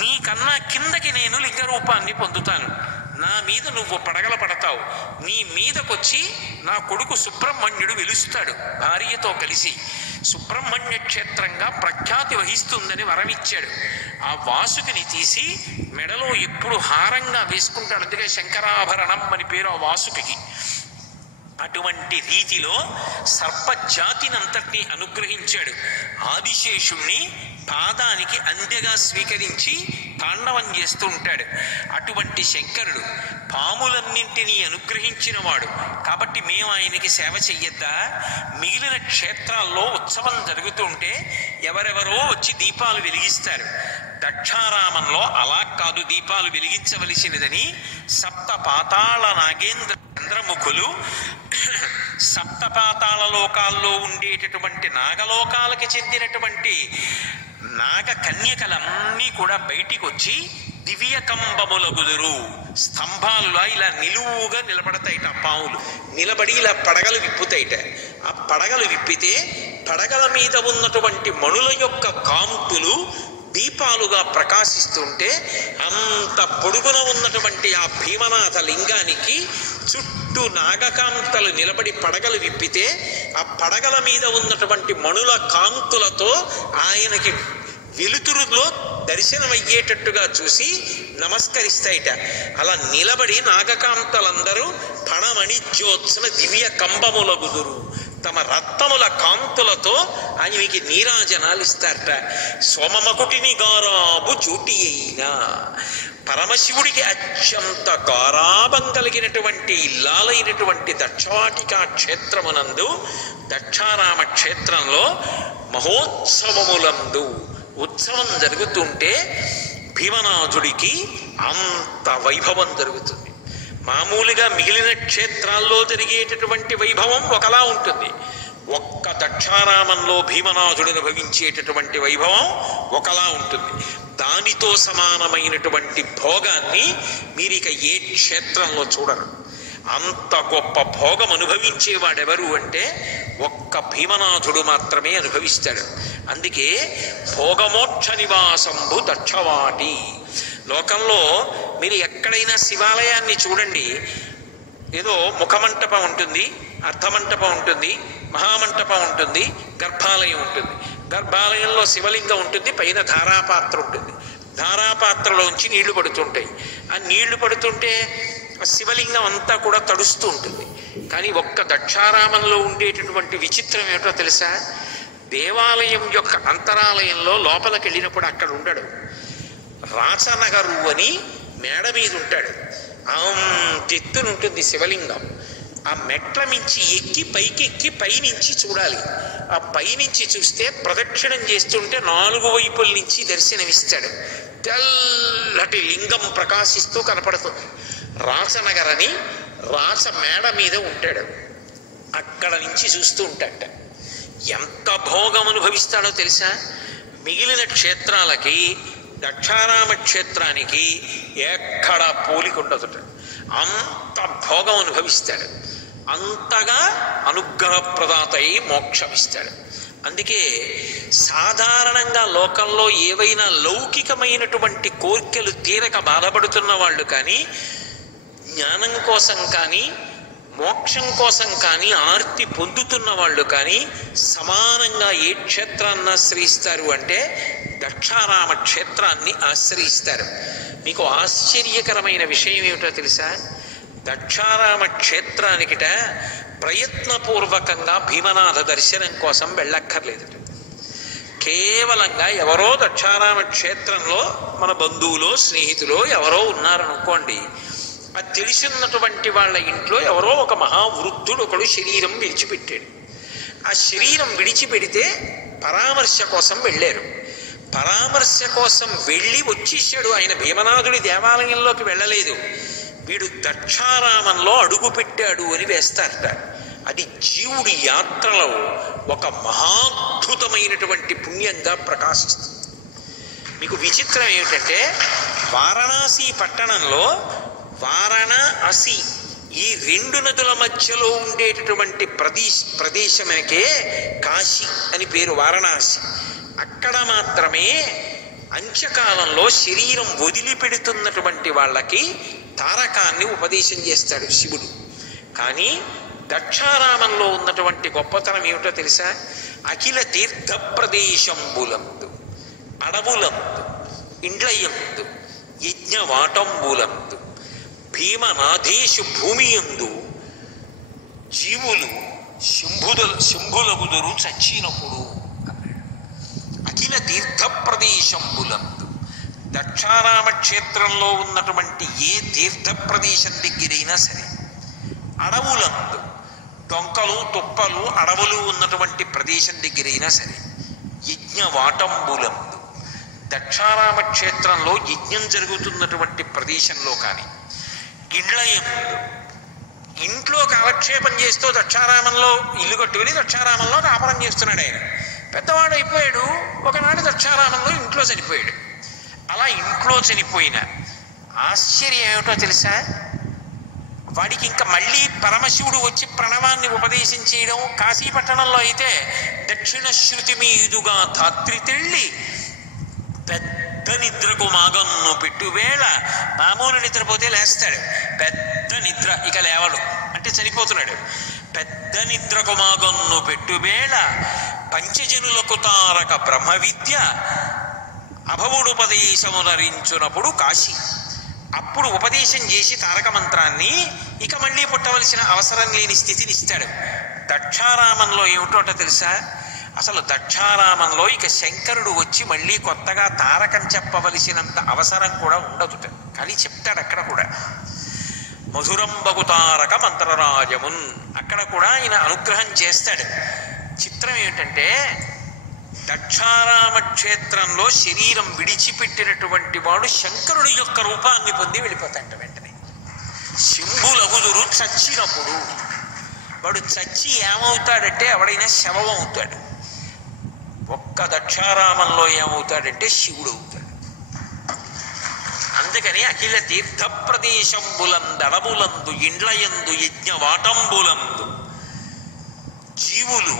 నీకన్నా కిందకి నేను లింగరూపాన్ని పొందుతాను. నా మీద నువ్వు పడగల పడతావు. నీ మీదకొచ్చి నా కొడుకు సుబ్రహ్మణ్యుడు వెలుస్తాడు భార్యతో కలిసి. సుబ్రహ్మణ్య క్షేత్రంగా ప్రఖ్యాతి వహిస్తుందని వరమిచ్చాడు. ఆ వాసుకిని తీసి మెడలో ఎప్పుడు హారంగా వేసుకుంటాడు. అందుకే శంకరాభరణం అని పేరు ఆ వాసుకి. అటువంటి రీతిలో సర్పజాతినంతటినీ అనుగ్రహించాడు. ఆదిశేషుణ్ణి పాదానికి అందెగా స్వీకరించి తాండవం చేస్తూ ఉంటాడు. అటువంటి శంకరుడు పాములన్నింటినీ అనుగ్రహించిన వాడు కాబట్టి మేము ఆయనకి సేవ చెయ్యొద్దా? మిగిలిన క్షేత్రాల్లో ఉత్సవం జరుగుతుంటే ఎవరెవరో వచ్చి దీపాలు వెలిగిస్తారు. దక్షారామంలో అలా కాదు దీపాలు వెలిగించవలసినదని సప్త పాతాళ నాగేంద్ర చంద్రముఖులు సప్త పాతాళ లోకాల్లో ఉండేటటువంటి నాగలోకాలకి చెందినటువంటి నాగ కన్యకలన్నీ కూడా బయటికి వచ్చి దివ్య కంబముల గుదురు స్తంభాలులా ఇలా నిలువుగా నిలబడతాయిట. పావులు నిలబడి ఇలా పడగలు విప్పుతాయిట. ఆ పడగలు విప్పితే పడగల మీద ఉన్నటువంటి మణుల యొక్క కాంతులు దీపాలుగా ప్రకాశిస్తుంటే అంత పొడుగున ఉన్నటువంటి ఆ భీమనాథ లింగానికి చుట్టూ నాగకాంతలు నిలబడి పడగలు విప్పితే ఆ పడగల మీద ఉన్నటువంటి మణుల కాంతులతో ఆయనకి వెలుతురులో దర్శనమయ్యేటట్టుగా చూసి నమస్కరిస్తాయిట. అలా నిలబడి నాగకాంతలందరూ ఫణమణిజ్యోత్సన దివ్య కంబముల గుదురు తమ రత్నముల కాంతులతో ఆయనకి నీరాజనాలు ఇస్తారట. సోమమకుటిని గారాబు చూటి అయినా పరమశివుడికి అత్యంత గారాభం కలిగినటువంటి ఇల్లాలైనటువంటి దక్షవాటికా క్షేత్రమునందు దక్షారామ క్షేత్రంలో మహోత్సవములందు ఉత్సవం జరుగుతుంటే భీమనాథుడికి అంత వైభవం జరుగుతుంది. మామూలుగా మిగిలిన క్షేత్రాల్లో జరిగేటటువంటి వైభవం ఒకలా ఉంటుంది. ఒక్క దక్షారామంలో భీమనాథుడు అనుభవించేటటువంటి వైభవం ఒకలా ఉంటుంది. దానితో సమానమైనటువంటి భోగాన్ని మీరిక ఏ క్షేత్రంలో చూడరు. అంత గొప్ప భోగం అనుభవించేవాడెవరు అంటే ఒక్క భీమనాథుడు మాత్రమే అనుభవిస్తాడు. అందుకే భోగమోక్ష నివాసంబు దక్షవాటి. లోకంలో మీరు ఎక్కడైనా శివాలయాన్ని చూడండి, ఏదో ముఖమంటపం ఉంటుంది, అర్ధమంటపం ఉంటుంది, మహామంటపం ఉంటుంది, గర్భాలయం ఉంటుంది. గర్భాలయంలో శివలింగం ఉంటుంది, పైన ధారాపాత్ర ఉంటుంది. ధారాపాత్రలోంచి నీళ్లు పడుతుంటాయి. ఆ నీళ్లు పడుతుంటే శివలింగం అంతా కూడా తడుస్తూ ఉంటుంది. కానీ ఒక్క దక్షారామంలో ఉండేటటువంటి విచిత్రం ఏమిటో తెలుసా? దేవాలయం యొక్క అంతరాలయంలో లోపలికి వెళ్ళినప్పుడు అక్కడ ఉండడు. రాచనగరు అని మేడ మీద ఉంటాడు. అంతెత్తునుంటుంది శివలింగం. ఆ మెట్ల మించి ఎక్కి పైకెక్కి పైనుంచి చూడాలి. ఆ పైనుంచి చూస్తే ప్రదక్షిణం చేస్తుంటే 4 వైపుల నుంచి దర్శనమిస్తాడు. తెల్లటి లింగం ప్రకాశిస్తూ కనపడుతుంది. రాచనగరని రాచ మేడ మీద ఉంటాడు. అక్కడ నుంచి చూస్తూ ఉంటాడట. ఎంత భోగం అనుభవిస్తాడో తెలుసా? మిగిలిన క్షేత్రాలకి దక్షారామ క్షేత్రానికి ఎక్కడా పోలిక ఉండదుట. అంత భోగం అనుభవిస్తాడు. అంతగా అనుగ్రహప్రదాత అయి మోక్షమిస్తాడు. అందుకే సాధారణంగా లోకంలో ఏవైనా లౌకికమైనటువంటి కోరికలు తీరక బాధపడుతున్న వాళ్ళు కానీ, జ్ఞానం కోసం కానీ, మోక్షం కోసం కానీ ఆర్తి పొందుతున్న వాళ్ళు కానీ సమానంగా ఏ క్షేత్రాన్ని ఆశ్రయిస్తారు అంటే దక్షారామ క్షేత్రాన్ని ఆశ్రయిస్తారు. మీకు ఆశ్చర్యకరమైన విషయం ఏమిటో తెలుసా? దక్షారామ క్షేత్రానికిట ప్రయత్నపూర్వకంగా భీమనాథ దర్శనం కోసం వెళ్ళక్కర్లేదు. కేవలంగా ఎవరో దక్షారామ క్షేత్రంలో మన బంధువులో స్నేహితులో ఎవరో ఉన్నారనుకోండి, అది తెలిసినటువంటి వాళ్ళ ఇంట్లో ఎవరో ఒక మహావృద్ధుడు ఒకడు శరీరం విడిచిపెట్టాడు. ఆ శరీరం విడిచిపెడితే పరామర్శ కోసం వెళ్ళారు. పరామర్శ కోసం వెళ్ళి వచ్చేసాడు. ఆయన భీమనాథుడి దేవాలయంలోకి వెళ్ళలేదు. వీడు దక్షారామంలో అడుగు పెట్టాడు అని వేస్తారట. అది జీవుడి యాత్రలో ఒక మహాద్భుతమైనటువంటి పుణ్యంగా ప్రకాశిస్తుంది. మీకు విచిత్రం ఏమిటంటే, వారణాసి పట్టణంలో వారణాసి ఈ రెండు నదుల మధ్యలో ఉండేటటువంటి ప్రదేశమనకే కాశీ అని పేరు, వారణాసి. అక్కడ మాత్రమే అంత్యకాలంలో శరీరం వదిలిపెడుతున్నటువంటి వాళ్ళకి తారకాన్ని ఉపదేశం చేస్తాడు శివుడు. కానీ దక్షారామంలో ఉన్నటువంటి గొప్పతనం ఏమిటో తెలుసా? అఖిల తీర్థ ప్రదేశంబులందు, అడవులందు, ఇండ్లయందు, యజ్ఞవాటంబులందు, భీమనాథేశు భూమియందు జీవులు శంభులగుదురు చచ్చినప్పుడు అన్నాడు. అఖిల తీర్థ ప్రదేశంబులందు, దక్షారామ క్షేత్రంలో ఉన్నటువంటి ఏ తీర్థ ప్రదేశం దగ్గరైనా సరే, అడవులందు, డొంకలు తుప్పలు అడవులు ఉన్నటువంటి ప్రదేశం దగ్గరైనా సరే, యజ్ఞవాటంబులందు, దక్షారామ క్షేత్రంలో యజ్ఞం జరుగుతున్నటువంటి ప్రదేశంలో కానీ, ఇండ్లయందు, ఇంట్లో కాలక్షేపం చేస్తూ దక్షారామంలో ఇల్లు కట్టుకుని దక్షారామంలో కాపురం చేస్తున్నాడు ఆయన. పెద్దవాడు అయిపోయాడు. ఒకనాడు దక్షారామంలో ఇంట్లో చనిపోయాడు. అలా ఇంట్లో చనిపోయిన ఆశ్చర్యం ఏమిటో తెలుసా? వాడికి ఇంకా మళ్ళీ పరమశివుడు వచ్చి ప్రణవాన్ని ఉపదేశం చేయడం. కాశీపట్టణంలో అయితే దక్షిణ శృతి మీదుగా ధాత్రి తెళ్ళి పెద్ద నిద్రకు మాగన్ను పెట్టువేళ, మామూలు నిద్రపోతే లేస్తాడు, పెద్ద నిద్ర ఇక లేవడు అంటే చనిపోతున్నాడు. పెద్ద నిద్రకు మాగన్ను పెట్టువేళ పంచజనులకు తారక బ్రహ్మ విద్య అభవుడుపదేశమునరించునప్పుడు కాశీ. అప్పుడు ఉపదేశం చేసి తారక మంత్రాన్ని ఇక మళ్ళీ పుట్టవలసిన అవసరం లేని స్థితిని ఇస్తాడు. దక్షారామంలో ఏమిటోట తెలుసా? అసలు దక్షారామంలో ఇక శంకరుడు వచ్చి మళ్ళీ కొత్తగా తారకం చెప్పవలసినంత అవసరం కూడా ఉండదుట. కానీ చెప్తాడు అక్కడ కూడా, మధురంబగు తారక మంత్రరాజమున్, అక్కడ కూడా ఆయన అనుగ్రహం చేస్తాడు. చిత్రం ఏమిటంటే, దక్షారామ క్షేత్రంలో శరీరం విడిచిపెట్టినటువంటి వాడు శంకరుడి యొక్క రూపాన్ని పొంది వెళ్ళిపోతాడు వెంటనే. శంభులగుదురు చచ్చినప్పుడు, వాడు చచ్చి ఏమవుతాడంటే ఎవడైనా శవం అవుతాడు. ఒక్క దక్షారామంలో ఏమవుతాడంటే శివుడు అవుతాడు. అందుకని అఖిల తీర్థ ప్రదేశంబులందు, అడవులందు, ఇండ్లయందు, యజ్ఞవాటంబులందు జీవులు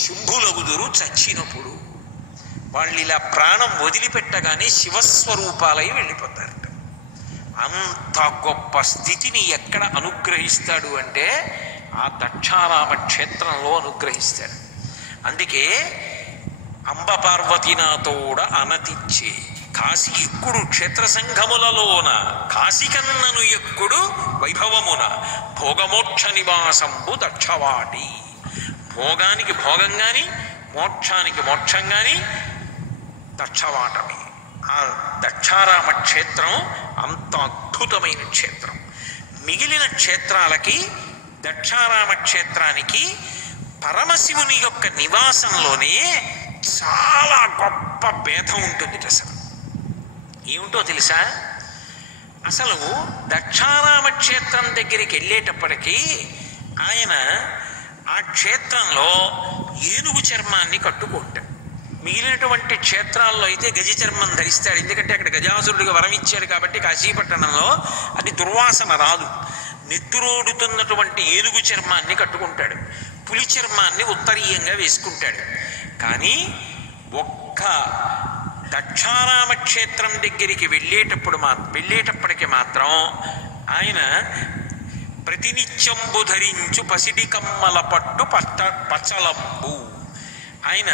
శుంభులగుదురు చచ్చినప్పుడు. వాళ్ళు ఇలా ప్రాణం వదిలిపెట్టగానే శివస్వరూపాలై వెళ్ళిపోతారట. అంత గొప్ప స్థితిని ఎక్కడ అనుగ్రహిస్తాడు అంటే ఆ దక్షారామ క్షేత్రంలో అనుగ్రహిస్తాడు. అందుకే అంబ పార్వతీనాథోడ అనతిచ్చే కాశీ ఎక్కుడు క్షేత్ర సంఘములలోన, కాశికన్నను ఎక్కుడు వైభవమున, భోగమోక్ష నివాసంబు దక్షవాటి. భోగానికి భోగం గాని, మోక్షానికి మోక్షం గాని దక్షవాటమే. ఆ దక్షారామ క్షేత్రం అంత అద్భుతమైన క్షేత్రం. మిగిలిన క్షేత్రాలకి దక్షారామ క్షేత్రానికి పరమశివుని యొక్క నివాసంలోనే చాలా గొప్ప భేదం ఉంటుంది. అసలు ఏమిటో తెలుసా? అసలు దక్షారామ క్షేత్రం దగ్గరికి వెళ్ళేటప్పటికీ ఆయన ఆ క్షేత్రంలో ఏనుగు చర్మాన్ని కట్టుకుంటాడు. మిగిలినటువంటి క్షేత్రాల్లో అయితే గజ చర్మం ధరిస్తాడు. ఎందుకంటే అక్కడ గజాసురుడిగా వరం ఇచ్చాడు కాబట్టి కాశీపట్టణంలో అది దుర్వాసన రాదు. నెత్తురోడుతున్నటువంటి ఏనుగు చర్మాన్ని కట్టుకుంటాడు. పులి చర్మాన్ని ఉత్తరీయంగా వేసుకుంటాడు. కానీ ఒక్క దక్షారామ క్షేత్రం దగ్గరికి వెళ్ళేటప్పటికి మాత్రం ఆయన ప్రతినిత్యంబు ధరించు పసిడి కమ్మల పట్టు పచ్చలంబు. ఆయన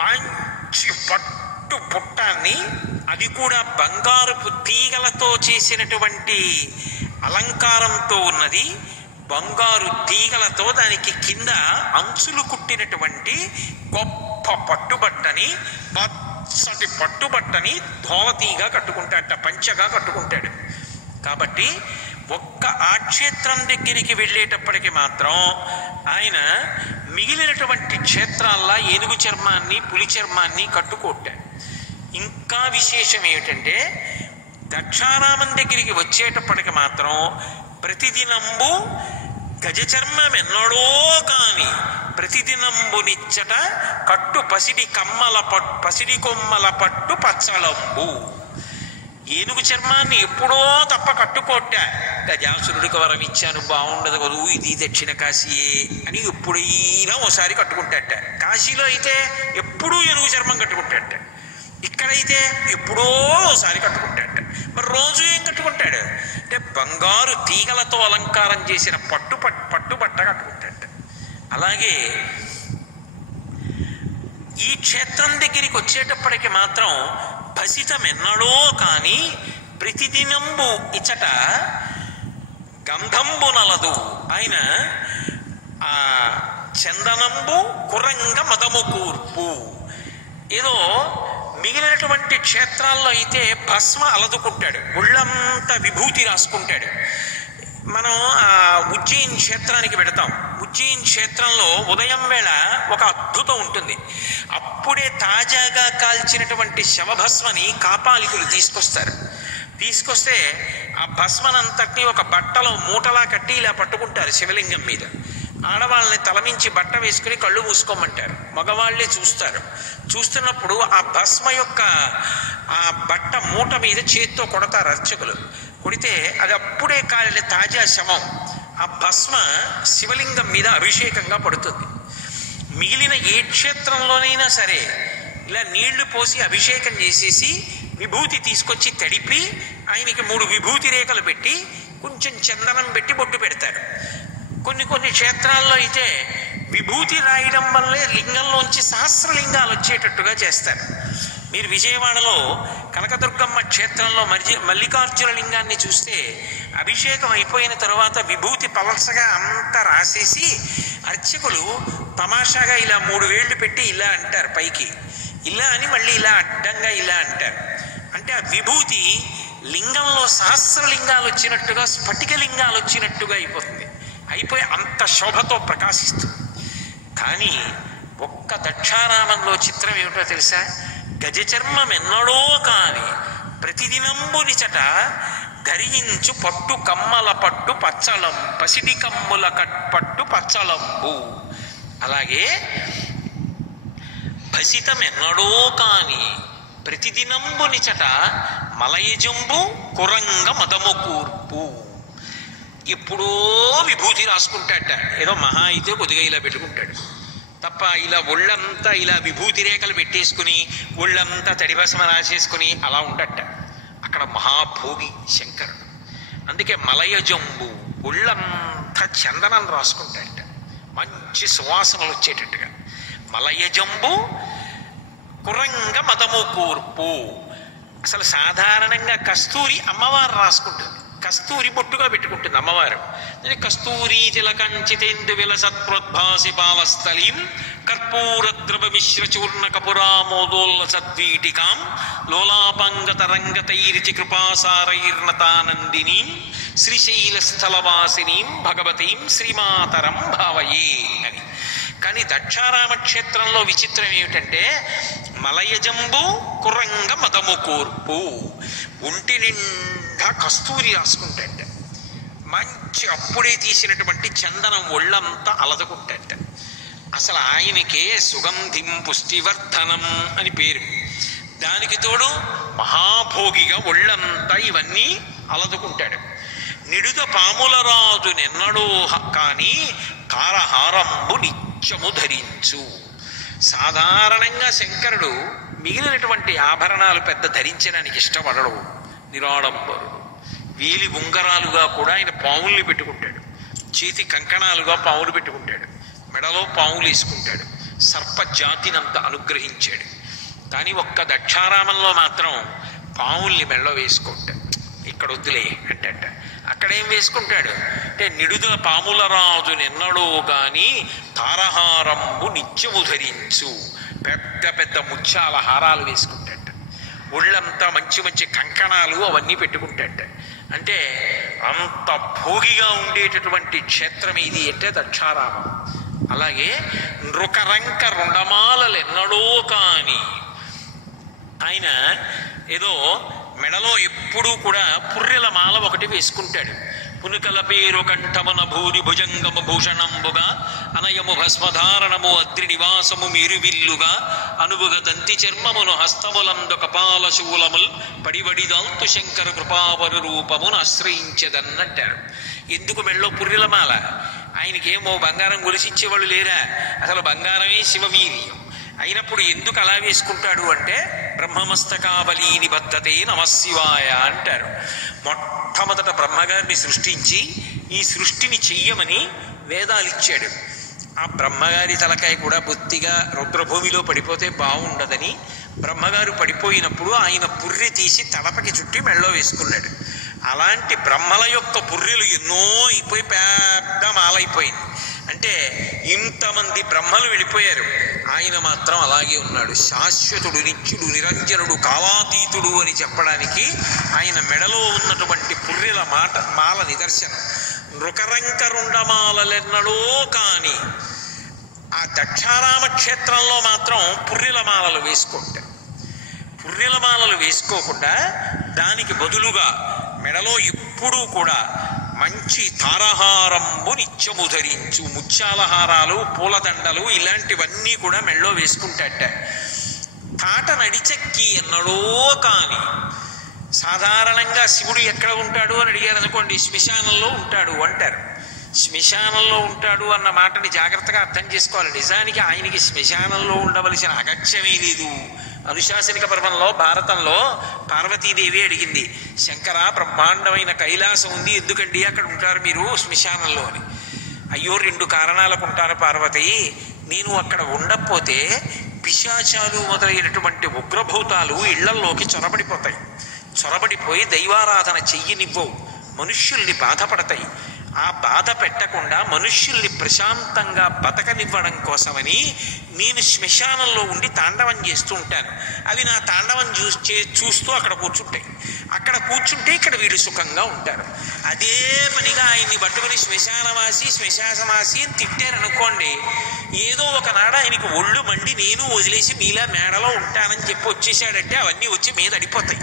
మంచి పట్టు పుట్టాన్ని అది కూడా బంగారపు తీగలతో చేసినటువంటి అలంకారంతో ఉన్నది. బంగారు తీగలతో దానికి కింద అంచులు కుట్టినటువంటి గొప్ప పట్టుబట్టని, పచ్చటి పట్టుబట్టని ధోవతీగా కట్టుకుంటాడట, పంచగా కట్టుకుంటాడు. కాబట్టి ఒక్క ఆ క్షేత్రం దగ్గరికి వెళ్ళేటప్పటికి మాత్రం ఆయన మిగిలినటువంటి క్షేత్రాల్లో ఏనుగు చర్మాన్ని, పులి చర్మాన్ని కట్టుకోటాడు. ఇంకా విశేషం ఏమిటంటే దక్షారామం దగ్గరికి వచ్చేటప్పటికి మాత్రం ప్రతిదినంబు గజచర్మం ఎన్నడో కాని ప్రతిదినంబు నిచ్చట కట్టు పసిడి కొమ్మల పట్టు పచ్చలంబు. ఏనుగు చర్మాన్ని ఎప్పుడో తప్ప కట్టుకోట. గజాసురుడికి వరం ఇచ్చాను, బాగుండదు కదూ, ఇది దక్షిణ కాశీయే అని ఎప్పుడైనా ఓసారి కట్టుకుంటాట. కాశీలో అయితే ఎప్పుడూ ఏనుగు చర్మం కట్టుకుంటాట, ఇక్కడైతే ఎప్పుడో ఓసారి కట్టుకుంటాట. మరి రోజు ఏం కట్టుకుంటాడు అంటే బంగారు తీగలతో అలంకారం చేసిన పట్టుబట్ట కట్టుకుంటాట. అలాగే ఈ క్షేత్రం దగ్గరికి వచ్చేటప్పటికి మాత్రం భసితమెన్నడో కాని ప్రతిదినంబు ఇచ్చట గంధంబు నలదు. ఆయన ఆ చందనంబు కురంగ మదము కూర్పు. ఏదో మిగిలినటువంటి క్షేత్రాల్లో అయితే భస్మ అలదుకుంటాడు, ఒళ్ళంతా విభూతి రాసుకుంటాడు. మనం ఆ ఉజ్జయిన్ క్షేత్రానికి వెడతాం. ఉజ్జయిన్ క్షేత్రంలో ఉదయం వేళ ఒక అద్భుతం ఉంటుంది. అప్పుడే తాజాగా కాల్చినటువంటి శవభస్మని కాపాలికులు తీసుకొస్తే ఆ భస్మనంతటినీ ఒక బట్టలో మూటలా కట్టి ఇలా పట్టుకుంటారు శివలింగం మీద. ఆడవాళ్ళని తలమించి బట్ట వేసుకుని కళ్ళు మూసుకోమంటారు, మగవాళ్లే చూస్తారు. చూస్తున్నప్పుడు ఆ భస్మ యొక్క ఆ బట్ట మూట మీద చేత్తో కొడతారు అర్చకులు. కొడితే అది అప్పుడే కాలిన తాజా శవం ఆ భస్మ శివలింగం మీద అభిషేకంగా పడుతుంది. మిగిలిన ఏ క్షేత్రంలోనైనా సరే ఇలా నీళ్లు పోసి అభిషేకం చేసేసి విభూతి తీసుకొచ్చి తడిపి ఆయనకి 3 విభూతి రేఖలు పెట్టి కొంచెం చందనం పెట్టి బొట్టు పెడతారు. కొన్ని క్షేత్రాల్లో అయితే విభూతి రాయడం వల్లే లింగంలోంచి సహస్రలింగాలు వచ్చేటట్టుగా చేస్తారు. మీరు విజయవాడలో కనకదుర్గమ్మ క్షేత్రంలో మల్లికార్జున లింగాన్ని చూస్తే అభిషేకం అయిపోయిన తర్వాత విభూతి పలసగా అంతా రాసేసి అర్చకులు తమాషాగా ఇలా 3 వేళ్లు పెట్టి ఇలా అంటారు పైకి, ఇలా అని మళ్ళీ ఇలా అడ్డంగా ఇలా అంటారు. అంటే ఆ విభూతి లింగంలో సహస్రలింగాలు వచ్చినట్టుగా, స్ఫటికలింగాలు వచ్చినట్టుగా అయిపోయి అంత శోభతో ప్రకాశిస్తుంది. కానీ ఒక్క దక్షారామంలో చిత్రం ఏమిటో తెలుసా? గజచర్మం ఎన్నడో కాని ప్రతిదినంబునిచట ధరించు పట్టు కమ్మల పట్టు పచ్చలం పసిడి కమ్ముల పట్టు పచ్చలంబు. అలాగే భసితం ఎన్నడో కాని ప్రతిదినంబునిచట మలయజంబు కురంగ మదము కూర్పు. ఎప్పుడో విభూతి రాసుకుంటాడట, ఏదో మహా అయితే కొద్దిగా ఇలా పెట్టుకుంటాడు తప్ప ఇలా ఒళ్ళంతా ఇలా విభూతి రేఖలు పెట్టేసుకుని ఒళ్ళంతా తడిభస్మ రాసేసుకుని అలా ఉండట. అక్కడ మహాభోగి శంకరుడు. అందుకే మలయజంబు, ఒళ్ళంతా చందనం రాసుకుంటాడట, మంచి సువాసనలు వచ్చేటట్టుగా. మలయజంబు కురంగ మదము కూర్పు. అసలు సాధారణంగా కస్తూరి అమ్మవారు రాసుకుంటుంది, కస్తూరి బొట్టుగా పెట్టుకుంటుంది అమ్మవారు. కస్తూరి తిలకంచితేందు విలసత్ప్రోద్భాసి బాలస్థలీం కర్పూర ద్రవ మిశ్ర చూర్ణ కపురామోదోల్ల సద్వీటికాం లోలాపంగత రంగతైరిచి కృపాసారైర్నతానందినీం శ్రీశైల స్థలవాసినీం భగవతీం శ్రీమాతరం భావయే అని. కానీ దక్షారామ క్షేత్రంలో విచిత్రం ఏమిటంటే మలయజంబు కురంగ మదము కూర్పు. ఒంటి నిండా కస్తూరి రాసుకుంటాట, మంచి అప్పుడే తీసినటువంటి చందనం ఒళ్ళంతా అలదుకుంటాట. అసలు ఆయనకే సుగంధిం పుష్టివర్ధనం అని పేరు. దానికి తోడు మహాభోగిగా ఒళ్ళంతా ఇవన్నీ అలదుకుంటాడు. నిడుద పాముల రాజు నిన్నడో కానీ కారహారంబు నిత్యము ధరించు. సాధారణంగా శంకరుడు మిగిలినటువంటి ఆభరణాలు పెద్ద ధరించడానికి ఇష్టపడడు, నిరాడంబరుడు. వేలి ఉంగరాలుగా కూడా ఆయన పాముల్ని పెట్టుకుంటాడు, చేతి కంకణాలుగా పాములు పెట్టుకుంటాడు, మెడలో పాములు వేసుకుంటాడు. సర్ప జాతినంత అనుగ్రహించాడు. కానీ ఒక్క దక్షారామంలో మాత్రం పాముల్ని మెళ్ళో వేసుకుంటాడు. ఇక్కడ వద్దులే అంటట. అక్కడేం వేసుకుంటాడు అంటే నిడుదల పాముల రాజు నిన్నడో గాని తారహారంబు నిత్యము ధరించు, పెద్ద పెద్ద ముత్యాల హారాలు వేసుకుంటాడు. ఒళ్ళంతా మంచి మంచి కంకణాలు అవన్నీ పెట్టుకుంటాడు. అంటే అంత భోగిగా ఉండేటటువంటి క్షేత్రం ఇది అంటే దక్షారామం. అలాగే నృకరంక రుండమాలలు ఎన్నడో కాని ఆయన ఏదో మెడలో ఎప్పుడూ కూడా పుర్రెల మాల ఒకటి వేసుకుంటాడు. పునుకల పేరు కంఠమున భూరి భుజంగము భూషణంబుగా అనయము భస్మధారణము అద్రి నివాసము మీరువిల్లుగా అనుభుగ దంతి చర్మమును హస్తములందు కపాల శూలముల్ పడివడిదాల్తు శంకర కృపావరు రూపమును ఆశ్రయించదన్నట్టారు. ఎందుకు మెళ్ళో పుర్రెల మాల? ఆయనకేమో బంగారం గొలిసిచ్చేవాళ్ళు లేరా? అసలు బంగారమే శివవీర్యం. అయినప్పుడు ఎందుకు అలా వేసుకుంటాడు అంటే బ్రహ్మమస్తకావలీ నిబద్ధతే నమశివాయ అంటారు. మొట్టమొదట బ్రహ్మగారిని సృష్టించి ఈ సృష్టిని చెయ్యమని వేదాలు ఇచ్చాడు. ఆ బ్రహ్మగారి తలకాయ కూడా బొత్తిగా రుద్రభూమిలో పడిపోతే బాగుండదని బ్రహ్మగారు పడిపోయినప్పుడు ఆయన పుర్రె తీసి తలపకి చుట్టి మెళ్ళో వేసుకున్నాడు. అలాంటి బ్రహ్మల యొక్క పుర్రెలు ఎన్నో అయిపోయి పెద్ద మాలైపోయింది. అంటే ఇంతమంది బ్రహ్మలు వెళ్ళిపోయారు, ఆయన మాత్రం అలాగే ఉన్నాడు. శాశ్వతుడు, నిత్యుడు, నిరంజనుడు, కాలాతీతుడు అని చెప్పడానికి ఆయన మెడలో ఉన్నటువంటి పుర్రెల మాల నిదర్శనం. నృకరంకరుండమాలెన్నడో కాని ఆ దక్షారామ క్షేత్రంలో మాత్రం పుర్రెల మాలలు వేసుకుంటారు. పుర్రెల మాలలు వేసుకోకుండా దానికి బదులుగా మెడలో ఎప్పుడూ కూడా మంచి తారహారంబు నిత్యము ధరించు, ముత్యాలహారాలు, పూలదండలు ఇలాంటివన్నీ కూడా మెళ్ళో వేసుకుంటాట. తాట నడిచెక్కి ఎన్నడో కాని సాధారణంగా శివుడు ఎక్కడ ఉంటాడు అని అడిగారు అనుకోండి, శ్మశానంలో ఉంటాడు అంటారు. శ్మశానంలో ఉంటాడు అన్న మాటని జాగ్రత్తగా అర్థం చేసుకోవాలి. నిజానికి ఆయనకి శ్మశానంలో ఉండవలసిన అగత్యమే లేదు. అనుశాసనిక పర్వంలో భారతంలో పార్వతీదేవి అడిగింది, శంకర బ్రహ్మాండమైన కైలాసం ఉంది, ఎందుకండి అక్కడ ఉంటారు మీరు శ్మశానంలో అని. అయ్యో 2 కారణాలకు ఉంటారు పార్వతి. నేను అక్కడ ఉండకపోతే పిశాచాలు మొదలైనటువంటి ఉగ్రభూతాలు ఇళ్లల్లోకి చొరబడిపోతాయి. చొరబడిపోయి దైవారాధన చెయ్యనివ్వవు, మనుష్యుల్ని బాధపడతాయి. ఆ బాధ పెట్టకుండా మనుష్యుల్ని ప్రశాంతంగా బతకనివ్వడం కోసమని నేను శ్మశానంలో ఉండి తాండవం చేస్తూ ఉంటాను. అవి నా తాండవం చూస్తూ అక్కడ కూర్చుంటాయి. అక్కడ కూర్చుంటే ఇక్కడ వీళ్ళు సుఖంగా ఉంటారు. అదే పనిగా ఆయన్ని పట్టుకుని శ్మశానవాసి అని తిట్టారనుకోండి, ఏదో ఒకనాడు ఆయనకి ఒళ్ళు మండి నేను వదిలేసి మీలా మేడలో ఉంటానని చెప్పి వచ్చేసాడంటే అవన్నీ వచ్చి మీద అడిపోతాయి.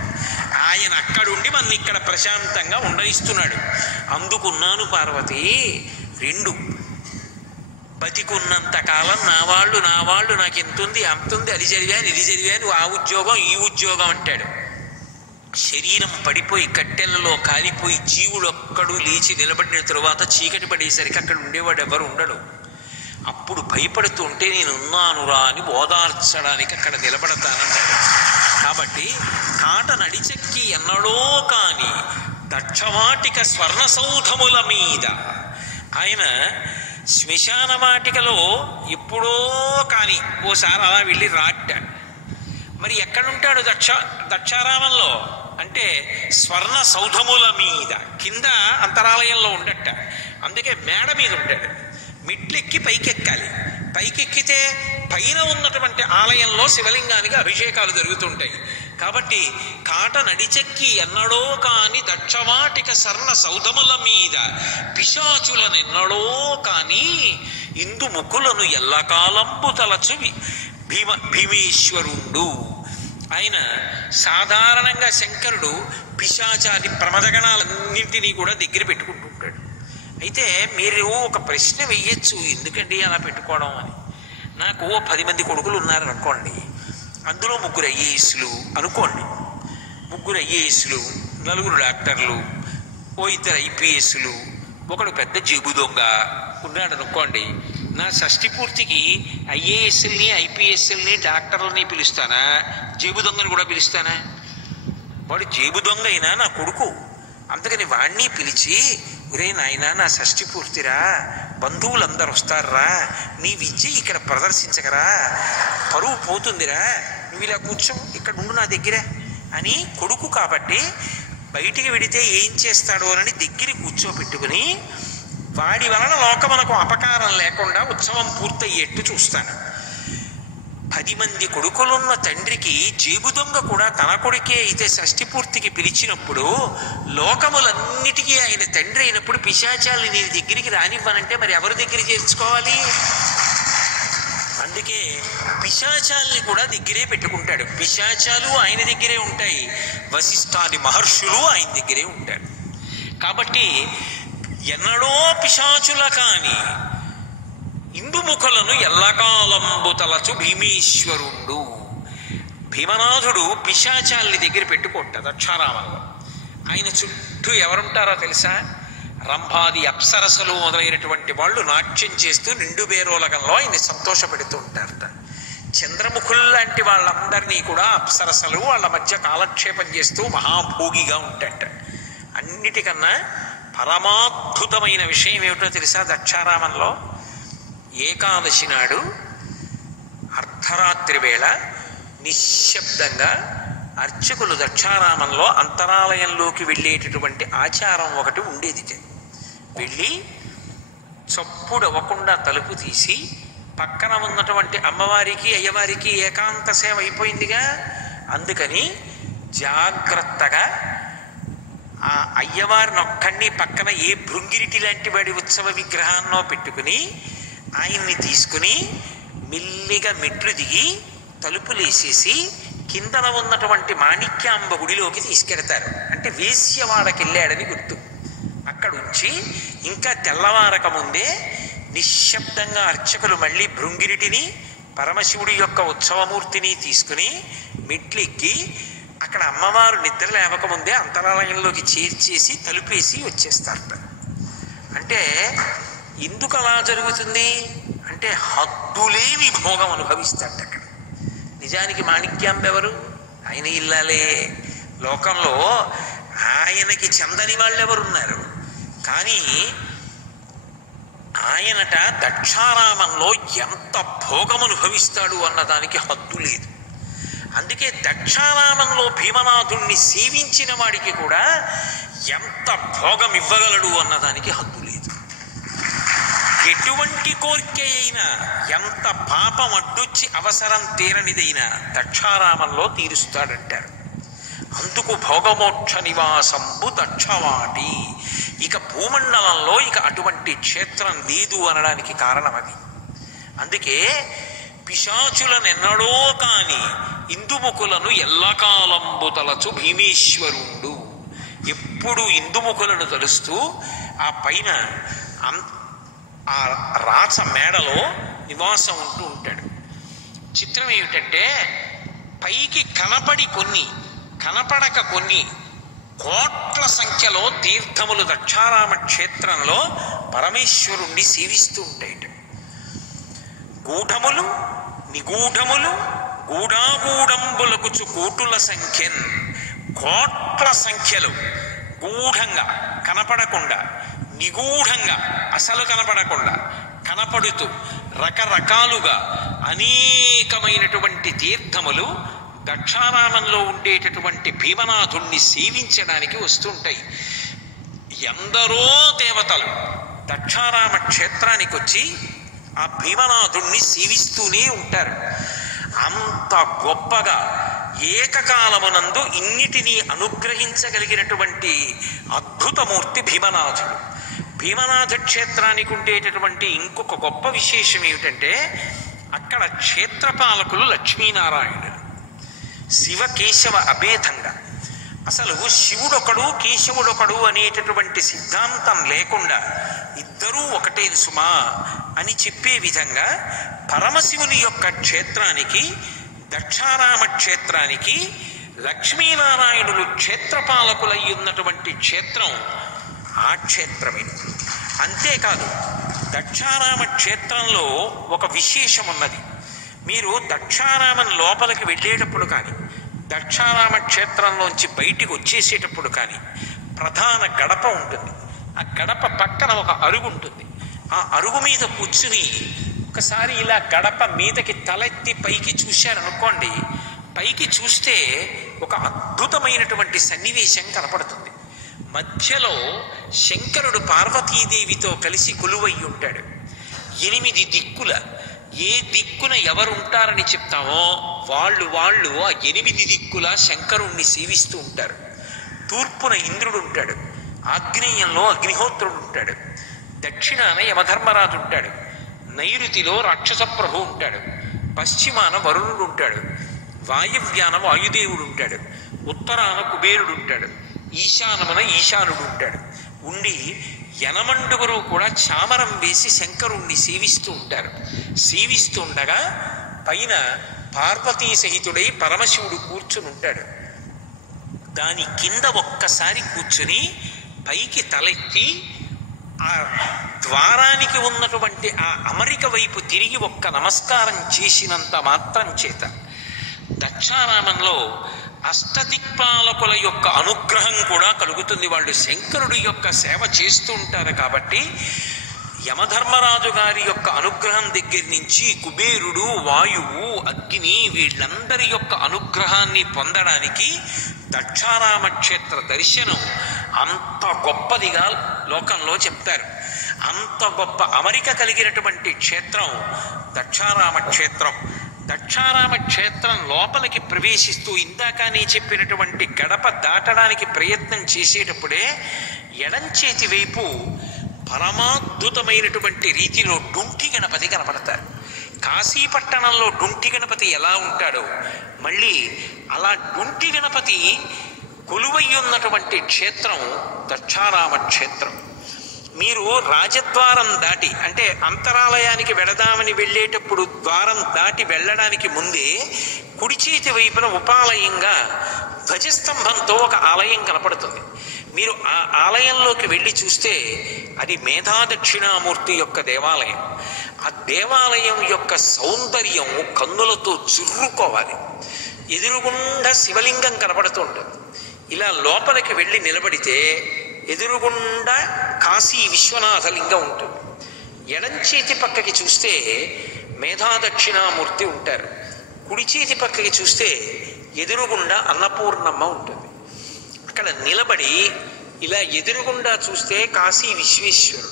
ఆయన అక్కడుండి మన ఇక్కడ ప్రశాంతంగా ఉండనిస్తున్నాడు. అందుకున్నాను పార్వతి. 2 బతికున్నంత కాలం నా వాళ్ళు నాకు ఎంతుంది అంతుంది, అది చదివాను ఇది చదివాను, ఆ ఉద్యోగం ఈ ఉద్యోగం అంటాడు. శరీరం పడిపోయి కట్టెలలో కాలిపోయి జీవుడొక్కడు లేచి నిలబడిన తరువాత చీకటి పడేసరికి అక్కడ ఉండేవాడు ఎవరు ఉండడు. అప్పుడు భయపడుతుంటే నేనున్నానురా అని ఓదార్చడానికి అక్కడ నిలబడతానన్నాడు. కాబట్టి కాట నడిచెక్కి ఎన్నడో కాని దక్షవాటిక స్వర్ణ సౌధముల మీద ఆయన శ్మశానవాటికలో ఎప్పుడో కానీ ఓసారి అలా వెళ్ళి రాట్టాడు. మరి ఎక్కడుంటాడు దక్షారామంలో అంటే స్వర్ణ సౌధముల మీద, కింద అంతరాలయంలో ఉండట. అందుకే మేడ మీద ఉంటాడు. మెట్లెక్కి పైకెక్కాలి. పైకెక్కితే పైన ఉన్నటువంటి ఆలయంలో శివలింగానికి అభిషేకాలు జరుగుతుంటాయి. కాబట్టి కాట నడిచెక్కి ఎన్నడో కాని దక్షవాటిక స్వర్ణ సౌధముల మీద పిశాచులనెన్నడో కాని ఇందు ముకులను ఎల్లకాలంబు తలచువి భీమేశ్వరుండు. ఆయన సాధారణంగా శంకరుడు పిశాచాది ప్రమదగణాలన్నింటినీ కూడా దగ్గర పెట్టుకుంటుంటాడు. అయితే మీరు ఒక ప్రశ్న వెయ్యొచ్చు, ఎందుకండి అలా పెట్టుకోవడం అని. నాకు 10 మంది కొడుకులు ఉన్నారు అనుకోండి, అందులో 3 ఐఏఎస్లు అనుకోండి, 3 ఐఏఎస్లు, 4 డాక్టర్లు, 2 ఐపీఎస్లు, ఒకడు పెద్ద జేబు దొంగ ఉన్నాడు అనుకోండి. నా షష్ఠి పూర్తికి ఐఏఎస్ఎల్ని ఐపీఎస్ఎల్ని డాక్టర్లని పిలుస్తానా, జేబు దొంగని కూడా పిలుస్తానా? వాడు జేబు దొంగ అయినా నా కొడుకు, అందుకని వాణ్ణి పిలిచి, ఒరే నాయనా నా షష్ఠి పూర్తిరా, బంధువులందరూ వస్తారా, నీ విద్య ఇక్కడ ప్రదర్శించకరా, పరువు పోతుందిరా, నువ్వు ఇలా కూర్చో, ఇక్కడ ఉండు నా దగ్గర అని కొడుకు కాబట్టి బయటికి వెడితే ఏం చేస్తాడో అని దగ్గరికి కూర్చోబెట్టుకుని వాడి వలన లోకమునకు అపకారం లేకుండా ఉత్సవం పూర్తయ్యేట్టు చూస్తాను. 10 మంది కొడుకులున్న తండ్రికి జేబు దొంగ కూడా తన కొడుకే అయితే షష్ఠి పూర్తికి పిలిచినప్పుడు లోకములన్నిటికీ ఆయన తండ్రి అయినప్పుడు పిశాచాల్ని నీ దగ్గరికి రానివ్వనంటే మరి ఎవరి దగ్గర చేర్చుకోవాలి? అందుకే పిశాచాల్ని కూడా దగ్గరే పెట్టుకుంటాడు. పిశాచాలు ఆయన దగ్గరే ఉంటాయి, వశిష్ఠాది మహర్షులు ఆయన దగ్గరే ఉంటారు. కాబట్టి ఎన్నడో పిశాచుల కాని ఇందుముఖులను ఎల్లకాలంబు తలచు భీమేశ్వరుండు. భీమనాథుడు పిశాచాల్ని దగ్గర పెట్టుకోట దక్షారామంలో. ఆయన చుట్టూ ఎవరుంటారో తెలుసా? రంభాది అప్సరసలు మొదలైనటువంటి వాళ్ళు నాట్యం చేస్తూ నిండు బేరోలగంలో ఆయన్ని సంతోషపెడుతూ ఉంటారట. చంద్రముఖులు లాంటి వాళ్ళందరినీ కూడా అప్సరసలు వాళ్ళ మధ్య కాలక్షేపం చేస్తూ మహాభోగిగా ఉంటాట. అన్నిటికన్నా పరమాద్భుతమైన విషయం ఏమిటో తెలుసా? దక్షారామంలో ఏకాదశి నాడు అర్ధరాత్రి వేళ నిశ్శబ్దంగా అర్చకులు దక్షారామంలో అంతరాలయంలోకి వెళ్ళేటటువంటి ఆచారం ఒకటి ఉండేది. వెళ్ళి చప్పుడు అవ్వకుండా తలుపు తీసి పక్కన ఉన్నటువంటి అమ్మవారికి అయ్యవారికి ఏకాంత సేవ అయిపోయిందిగా, అందుకని జాగ్రత్తగా ఆ అయ్యవారిని ఒక్కడిని పక్కన ఏ భృంగిరిటి లాంటి వాడి ఉత్సవ విగ్రహాన్నో పెట్టుకుని ఆయన్ని తీసుకుని మెల్లిగా మెట్లు దిగి తలుపులేసేసి కిందన ఉన్నటువంటి మాణిక్యాంబ గుడిలోకి తీసుకెడతారు. అంటే వేశ్యవాడకి వెళ్ళాడని గుర్తు. అక్కడుంచి ఇంకా తెల్లవారక ముందే నిశ్శబ్దంగా అర్చకులు మళ్ళీ భృంగిరిటిని పరమశివుడి యొక్క ఉత్సవమూర్తిని తీసుకుని మెట్లెక్కి అక్కడ అమ్మవారు నిద్ర లేవకముందే అంతరాలయంలోకి చేర్చేసి తలుపేసి వచ్చేస్తారట. అంటే ఎందుకు అలా జరుగుతుంది అంటే హద్దులేని భోగం అనుభవిస్తారట అక్కడ. నిజానికి మాణిక్యాంబ ఎవరు? ఆయన ఇల్లాలే. లోకంలో ఆయనకి చెందని వాళ్ళెవరున్నారు? కానీ ఆయనట దక్షారామంలో ఎంత భోగం అనుభవిస్తాడు అన్నదానికి హద్దు లేదు. అందుకే దక్షారామంలో భీమనాథుణ్ణి సేవించిన వాడికి కూడా ఎంత భోగం ఇవ్వగలడు అన్నదానికి హద్దు లేదు. ఎటువంటి కోరిక అయినా, ఎంత పాపం అడ్డొచ్చి అవసరం తీరనిదైనా దక్షారామంలో తీరుస్తాడంటారు. అందుకు భోగమోక్ష నివాసంబు దక్షవాటి. ఇక భూమండలంలో ఇక అటువంటి క్షేత్రం లేదు అనడానికి కారణం అది. అందుకే పిశాచులనెన్నడో కాని ఇందుముఖులను ఎల్లకాలంబు తలచు భీమేశ్వరుండు. ఎప్పుడు ఇందుముఖులను తలుస్తూ ఆ పైన ఆ రాచ మేడలో నివాసం ఉంటూ ఉంటాడు. చిత్రం ఏమిటంటే పైకి కనపడి కొన్ని, కనపడక కొన్ని కోట్ల సంఖ్యలో తీర్థములు దక్షారామ క్షేత్రంలో పరమేశ్వరుణ్ణి సేవిస్తూ ఉంటాయి. గూఢములు నిగూఢములు గూఢాగూఢంబులకుచు కోటుల సంఖ్యన్. కోట్ల సంఖ్యలు గూఢంగా కనపడకుండా, నిగూఢంగా అసలు కనపడకుండా, కనపడుతూ రకరకాలుగా అనేకమైనటువంటి తీర్థములు దక్షారామంలో ఉండేటటువంటి భీమనాథుణ్ణి సేవించడానికి వస్తుంటాయి. ఎందరో దేవతలు దక్షారామ క్షేత్రానికి వచ్చి ఆ భీమనాథుణ్ణి సేవిస్తూనే ఉంటారు. అంత గొప్పగా ఏకకాలమునందు ఇన్నిటినీ అనుగ్రహించగలిగినటువంటి అద్భుతమూర్తి భీమనాథుడు. భీమనాథ క్షేత్రానికి ఉండేటటువంటి ఇంకొక గొప్ప విశేషం ఏమిటంటే అక్కడ క్షేత్రపాలకులు లక్ష్మీనారాయణుడు. శివకేశవ అభేదంగా, అసలు శివుడొకడు కేశవుడొకడు అనేటటువంటి సిద్ధాంతం లేకుండా ఇద్దరూ ఒకటే సుమా అని చెప్పే విధంగా పరమశివుని యొక్క క్షేత్రానికి, దక్షారామ క్షేత్రానికి లక్ష్మీనారాయణులు క్షేత్రపాలకులై ఉన్నటువంటి క్షేత్రం ఆ క్షేత్రమే. అంతేకాదు దక్షారామ క్షేత్రంలో ఒక విశేషం ఉన్నది. మీరు దక్షారామం లోపలికి వెళ్ళేటప్పుడు కానీ, దక్షారామ క్షేత్రంలోంచి బయటికి వచ్చేసేటప్పుడు కానీ ప్రధాన గడప ఉంటుంది. ఆ గడప పక్కన ఒక అరుగు ఉంటుంది. ఆ అరుగు మీద కూర్చుని ఒకసారి ఇలా గడప మీదకి తలెత్తి పైకి చూశారనుకోండి, పైకి చూస్తే ఒక అద్భుతమైనటువంటి సన్నివేశం కనపడుతుంది. మధ్యలో శంకరుడు పార్వతీదేవితో కలిసి కొలువై ఉంటాడు. 8 దిక్కుల ఏ దిక్కున ఎవరుంటారని చెప్తామో వాళ్ళు ఆ 8 దిక్కుల శంకరుణ్ణి సేవిస్తూ ఉంటారు. తూర్పున ఇంద్రుడు ఉంటాడు, ఆగ్నేయంలో అగ్నిహోత్రుడు ఉంటాడు, దక్షిణాన యమధర్మరాజు ఉంటాడు, నైరుతిలో రాక్షస ప్రభు ఉంటాడు, పశ్చిమాన వరుణుడు ఉంటాడు, వాయవ్యాన వాయుదేవుడు ఉంటాడు, ఉత్తరాన కుబేరుడు ఉంటాడు, ఈశానమున ఈశానుడు ఉంటాడు. ఉండి యనమండుగురు కూడా చామరం వేసి శంకరుణ్ణి సేవిస్తూ ఉంటారు. సేవిస్తూ ఉండగా పైన పార్వతీ సహితుడై పరమశివుడు కూర్చుని ఉంటాడు. దాని కింద ఒక్కసారి కూర్చుని పైకి తలెత్తి ఆ ద్వారానికి ఉన్నటువంటి ఆ అమరిక వైపు తిరిగి ఒక్క నమస్కారం చేసినంత మాత్రం చేత దక్షారామంలో అష్టదిక్పాలకుల యొక్క అనుగ్రహం కూడా కలుగుతుంది. వాళ్ళు శంకరుడి యొక్క సేవ చేస్తూ ఉంటారు కాబట్టి యమధర్మరాజు గారి యొక్క అనుగ్రహం దగ్గర నుంచి కుబేరుడు, వాయువు, అగ్ని వీళ్ళందరి యొక్క అనుగ్రహాన్ని పొందడానికి దక్షారామ క్షేత్ర దర్శనం అంత గొప్పదిగా లోకంలో చెప్తారు. అంత గొప్ప అమరిక కలిగినటువంటి క్షేత్రం దక్షారామ క్షేత్రం. దక్షారామ క్షేత్రం లోపలికి ప్రవేశిస్తూ ఇందాకనే చెప్పినటువంటి గడప దాటడానికి ప్రయత్నం చేసేటప్పుడే ఎడంచేతి వైపు పరమాద్భుతమైనటువంటి రీతిలో డుంటి గణపతి కనపడతారు. కాశీపట్టణంలో డుంటి గణపతి ఎలా ఉంటాడో మళ్ళీ అలా డుంటి గణపతి కొలువై ఉన్నటువంటి క్షేత్రం దక్షారామ క్షేత్రం. మీరు రాజద్వారం దాటి అంటే అంతరాలయానికి వెళదామని వెళ్ళేటప్పుడు ద్వారం దాటి వెళ్ళడానికి ముందే కుడి చేతి వైపున ఉపాలయంగా ధ్వజస్తంభంతో ఒక ఆలయం కనపడుతుంది. మీరు ఆ ఆలయంలోకి వెళ్ళి చూస్తే అది మేధా దక్షిణామూర్తి యొక్క దేవాలయం. ఆ దేవాలయం యొక్క సౌందర్యం కన్నులతో చుర్రుకోవాలి. ఎదురుగుండా శివలింగం కనపడుతూ ఉంటుంది. ఇలా లోపలికి వెళ్ళి నిలబడితే ఎదురుగుండా కాశీ విశ్వనాథ లింగం ఉంటుంది. ఎడంచేతి పక్కకి చూస్తే మేధా దక్షిణామూర్తి ఉంటారు. కుడి చేతి పక్కకి చూస్తే ఎదురుగుండా అన్నపూర్ణమ్మ ఉంటుంది. అక్కడ నిలబడి ఇలా ఎదురుగుండా చూస్తే కాశీ విశ్వేశ్వరుడు,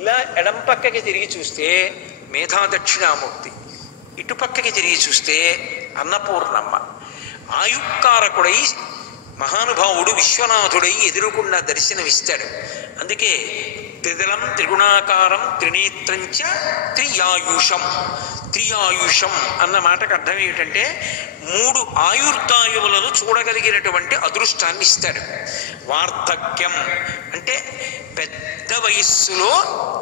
ఇలా ఎడం పక్కకి తిరిగి చూస్తే మేధా దక్షిణామూర్తి, ఇటుపక్కకి తిరిగి చూస్తే అన్నపూర్ణమ్మ. ఆయుక్కారకుడై మహానుభావుడు విశ్వనాథుడై ఎదురుకుండా దర్శనమిస్తాడు. అందుకే త్రిదళం త్రిగుణాకారం త్రినేత్రంచ త్రియాయుషం. త్రియాయుషం అన్న మాటకు అర్థం ఏమిటంటే 3 ఆయుర్దాయువులను చూడగలిగినటువంటి అదృష్టాన్ని ఇస్తాడు. వార్ధక్యం అంటే పెద్ద వయస్సులో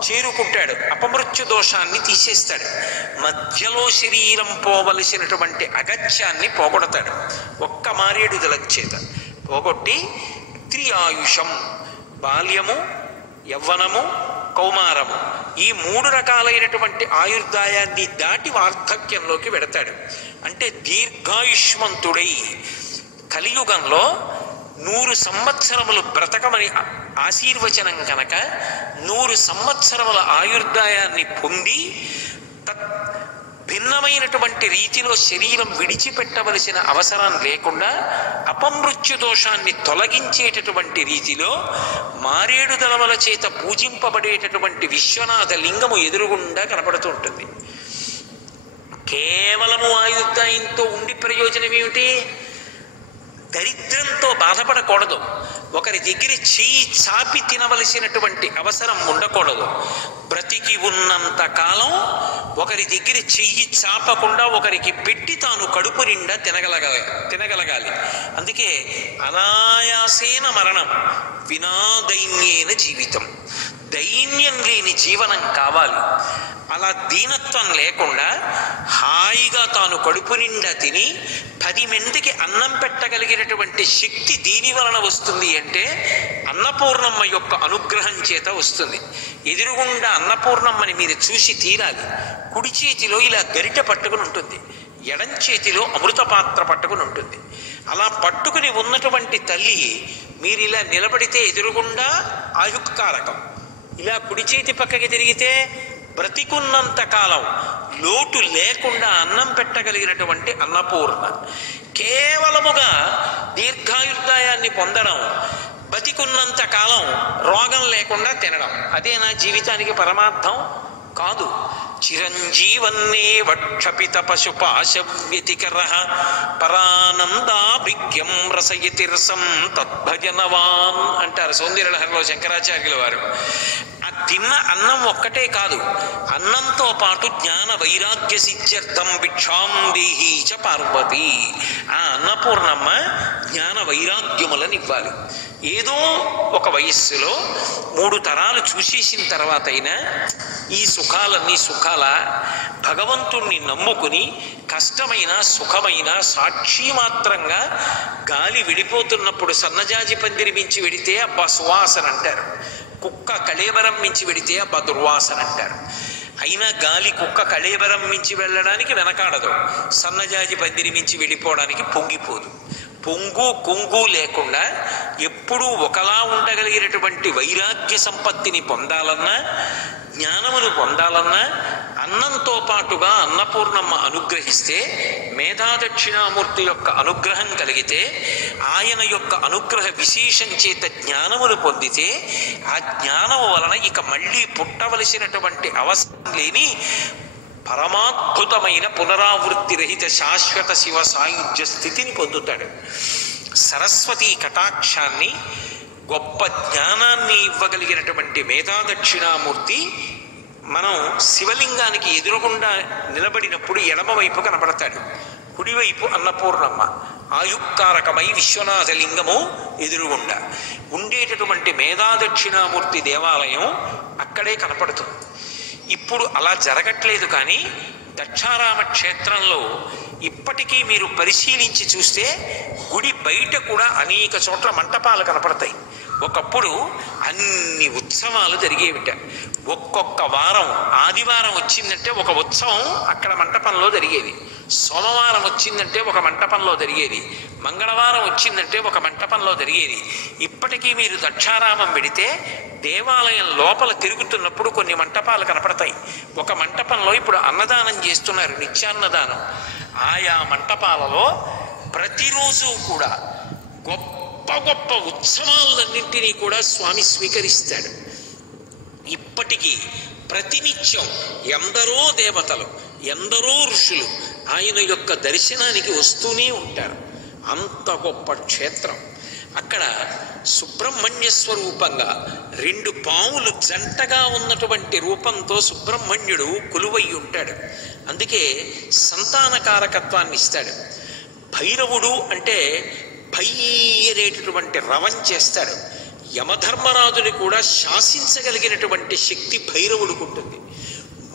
చేరుకుంటాడు, అపమృత్యు దోషాన్ని తీసేస్తాడు. మధ్యలో శరీరం పోవలసినటువంటి అగత్యాన్ని పోగొడతాడు ఒక్క మారేడు దళం చేత పోగొట్టి. త్రియాయుషం బాల్యము, యవ్వనము, కౌమారము ఈ 3 రకాలైనటువంటి ఆయుర్దాయాన్ని దాటి వార్ధక్యంలోకి వెడతాడు. అంటే దీర్ఘాయుష్మంతుడై కలియుగంలో 100 సంవత్సరములు బ్రతకమని ఆశీర్వచనం కనుక 100 సంవత్సరముల ఆయుర్దాయాన్ని పొంది భిన్నమైనటువంటి రీతిలో శరీరం విడిచిపెట్టవలసిన అవసరం లేకుండా అపమృత్యు దోషాన్ని తొలగించేటటువంటి రీతిలో మారేడు దళముల చేత పూజింపబడేటటువంటి విశ్వనాథ లింగము ఎదురుగుండా కనపడుతూ ఉంటుంది. కేవలము ఆయుర్దాయంతో ఉండి ప్రయోజనం ఏమిటి? దరిద్రంతో బాధపడకూడదు. ఒకరి దగ్గర చెయ్యి చాపి తినవలసినటువంటి అవసరం ఉండకూడదు. బ్రతికి ఉన్నంత కాలం ఒకరి దగ్గర చెయ్యి చాపకుండా ఒకరికి పెట్టి తాను కడుపు నిండా తినగలగాలి. అందుకే అనాయాసేన మరణం వినా దైన్యేన జీవితం. దైన్యం లేని జీవనం కావాలి. అలా దీనత్వం లేకుండా హాయిగా తాను కడుపు నిండా తిని 10 మందికి అన్నం పెట్టగలిగినటువంటి శక్తి దీని వలన వస్తుంది అంటే అన్నపూర్ణమ్మ యొక్క అనుగ్రహం చేత వస్తుంది. ఎదురుగుండా అన్నపూర్ణమ్మని మీరు చూసి తీరాలి. కుడి చేతిలో ఇలా గరిట పట్టుకుని ఉంటుంది, ఎడం చేతిలో అమృత పాత్ర పట్టుకుని ఉంటుంది. అలా పట్టుకుని ఉన్నటువంటి తల్లి మీరు ఇలా నిలబడితే ఎదురుగుండా ఆయుక్కారకం, ఇలా కుడి చేతి పక్కకి తిరిగితే బ్రతికున్నంత కాలం లోటు లేకుండా అన్నం పెట్టగలిగినటువంటి అన్నపూర్ణ, కేవలముగా దీర్ఘాయుర్దాయాన్ని పొందడం, బతికున్నంత కాలం రోగం లేకుండా తినడం, అదే నా జీవితానికి పరమార్థం కాదు. చిరంజీవన్నే వక్షపిత పశుపాశవ్యతికర పరానందాభిజ్ఞం రసయతిరసం తద్భజనవాన్ అంటారు సౌందర్యలహరిలో శంకరాచార్యుల వారు. ఆ తిన్న అన్నం ఒక్కటే కాదు, అన్నంతో పాటు జ్ఞాన వైరాగ్య సిద్ధ్యర్థం భిక్షాం దేహీ చ పార్వతి. ఆ అన్నపూర్ణమ్మ జ్ఞాన వైరాగ్యములను ఇవ్వాలి. ఏదో ఒక వయస్సులో 3 తరాలు చూసేసిన తర్వాత అయినా ఈ సుఖాలన్నీ సుఖాల, భగవంతుణ్ణి నమ్ముకుని కష్టమైన సుఖమైన సాక్షి మాత్రంగా గాలి విడిపోతున్నప్పుడు సన్నజాజి పందిరి మించి వెడితే అబ్బా సువాసన అంటారు, కుక్క కళేబరం మించి వెడితే అబ్బా దుర్వాసన అంటారు. అయినా గాలి కుక్క కళేబరం మించి వెళ్ళడానికి వెనకాడదు, సన్నజాజి పందిరి మించి వెళ్ళిపోవడానికి పొంగిపోదు. పొంగు కొంగు లేకుండా ఎప్పుడూ ఒకలా ఉండగలిగినటువంటి వైరాగ్య సంపత్తిని పొందాలన్నా, జ్ఞానమును పొందాలన్నా అన్నంతో పాటుగా అన్నపూర్ణమ్మ అనుగ్రహిస్తే, మేధాదక్షిణామూర్తి యొక్క అనుగ్రహం కలిగితే, ఆయన యొక్క అనుగ్రహ విశేషం చేత జ్ఞానమును పొందితే, ఆ జ్ఞానము వలన ఇక మళ్ళీ పుట్టవలసినటువంటి అవసరం లేని పరమాద్భుతమైన పునరావృత్తి రహిత శాశ్వత శివ సాయుధ్య స్థితిని పొందుతాడు. సరస్వతీ కటాక్షాన్ని, గొప్ప జ్ఞానాన్ని ఇవ్వగలిగినటువంటి మేధాదక్షిణామూర్తి మనం శివలింగానికి ఎదురుగుండా నిలబడినప్పుడు ఎడమవైపు కనపడతాడు, కుడివైపు అన్నపూర్ణమ్మ. ఆయుక్కారకమై విశ్వనాథలింగము ఎదురుగుండా ఉండేటటువంటి మేధాదక్షిణామూర్తి దేవాలయం అక్కడే కనపడుతుంది. ఇప్పుడు అలా జరగట్లేదు, కానీ దక్షారామ క్షేత్రంలో ఇప్పటికీ మీరు పరిశీలించి చూస్తే గుడి బయట కూడా అనేక చోట్ల మంటపాలు కనపడతాయి. ఒకప్పుడు అన్ని ఉత్సవాలు జరిగేవిట. ఒక్కొక్క వారం, ఆదివారం వచ్చిందంటే ఒక ఉత్సవం అక్కడ మంటపంలో జరిగేది, సోమవారం వచ్చిందంటే ఒక మంటపంలో జరిగేది, మంగళవారం వచ్చిందంటే ఒక మంటపంలో జరిగేది. ఇప్పటికీ మీరు దక్షారామం వెడితే దేవాలయం లోపల తిరుగుతున్నప్పుడు కొన్ని మంటపాలు కనపడతాయి. ఒక మంటపంలో ఇప్పుడు అన్నదానం చేస్తున్నారు, నిత్యాన్నదానం. ఆయా మంటపాలలో ప్రతిరోజు కూడా గొప్ప గొప్ప ఉత్సవాలన్నింటినీ కూడా స్వామి స్వీకరిస్తాడు. ఇప్పటికీ ప్రతినిత్యం ఎందరో దేవతలు, ఎందరో ఋషులు ఆయన యొక్క దర్శనానికి వస్తూనే ఉంటారు. అంత గొప్ప క్షేత్రం. అక్కడ సుబ్రహ్మణ్య స్వరూపంగా 2 పాములు జంటగా ఉన్నటువంటి రూపంతో సుబ్రహ్మణ్యుడు కొలువై ఉంటాడు. అందుకే సంతానకారకత్వాన్ని ఇస్తాడు. భైరవుడు అంటే భై అనేటటువంటి రవం చేస్తాడు. యమధర్మరాజుని కూడా శాసించగలిగినటువంటి శక్తి భైరవుడికి ఉంటుంది.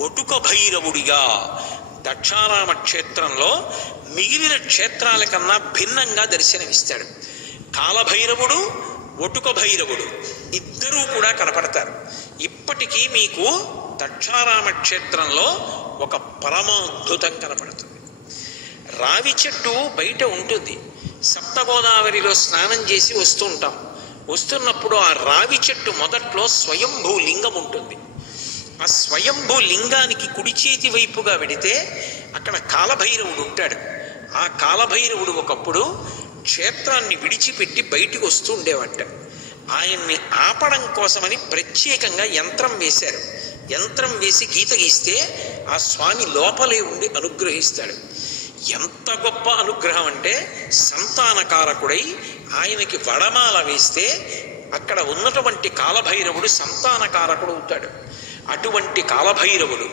ఒటుక భైరవుడిగా దక్షారామ క్షేత్రంలో మిగిలిన క్షేత్రాల కన్నా భిన్నంగా దర్శనమిస్తాడు. కాలభైరవుడు, ఒటుక భైరవుడు ఇద్దరూ కూడా కనపడతారు. ఇప్పటికీ మీకు దక్షారామ క్షేత్రంలో ఒక పరమాద్భుతం కనపడుతుంది. రావి చెట్టు బయట ఉంటుంది. సప్తగోదావరిలో స్నానం చేసి వస్తుంటాం. వస్తున్నప్పుడు ఆ రావి చెట్టు మొదట్లో స్వయంభూ లింగం ఉంటుంది. ఆ స్వయంభూ లింగానికి కుడి చేతి వైపుగా వెడితే అక్కడ కాలభైరవుడు ఉంటాడు. ఆ కాలభైరవుడు ఒకప్పుడు క్షేత్రాన్ని విడిచిపెట్టి బయటికి వస్తూ ఉండేవాట. ఆయన్ని ఆపడం కోసమని ప్రత్యేకంగా యంత్రం వేశారు. యంత్రం వేసి గీత గీస్తే ఆ స్వామి లోపలే ఉండి అనుగ్రహిస్తాడు. ఎంత గొప్ప అనుగ్రహం అంటే, సంతానకారకుడై ఆయనకి వడమాల వేస్తే అక్కడ ఉన్నటువంటి కాలభైరవుడు సంతానకారకుడు అవుతాడు. అటువంటి కాలభైరవుడు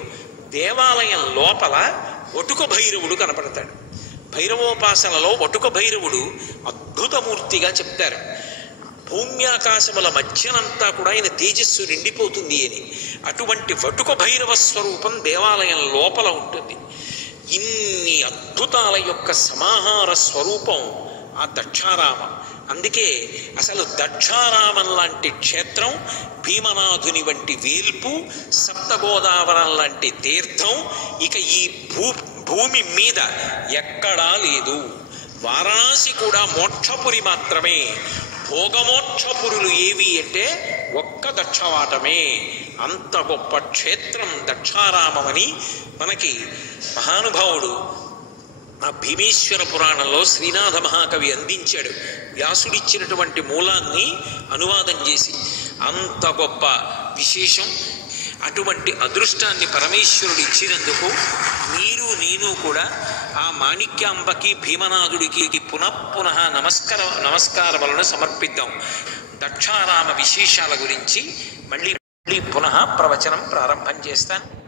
దేవాలయం లోపల ఒటుక భైరవుడు కనపడతాడు. భైరవోపాసనలో ఒటుక భైరవుడు అద్భుతమూర్తిగా చెప్తారు. భూమ్యాకాశముల మధ్యనంతా కూడా ఆయన తేజస్సు నిండిపోతుంది అని. అటువంటి వటుక భైరవ స్వరూపం దేవాలయం లోపల ఉంటుంది. ఇన్ని అద్భుతాల యొక్క సమాహార స్వరూపం ఆ దక్షారామం. అందుకే అసలు దక్షారామం లాంటి క్షేత్రం, భీమనాథుని వంటి వేల్పు, సప్తగోదావరం లాంటి తీర్థం ఇక ఈ భూమి మీద ఎక్కడా లేదు. వారణాసి కూడా మోక్షపురి మాత్రమే. భోగమోక్షపురులు ఏవి అంటే ఒక్క దక్షవాటమే. అంత గొప్ప క్షేత్రం దక్షారామమని మనకి మహానుభావుడు ఆ భీమేశ్వర పురాణంలో శ్రీనాథ మహాకవి అందించాడు. వ్యాసుడిచ్చినటువంటి మూలాన్ని అనువాదం చేసి. అంత గొప్ప విశేషం. అటువంటి అదృష్టాన్ని పరమేశ్వరుడు ఇచ్చినందుకు మీరు నేను కూడా ఆ మాణిక్యాంబకి భీమనాథుడికి పునఃపునః నమస్కారములను సమర్పిద్దాం. దక్షారామ విశేషాల గురించి మళ్ళీ పునః ప్రవచనం ప్రారంభం చేస్తాను.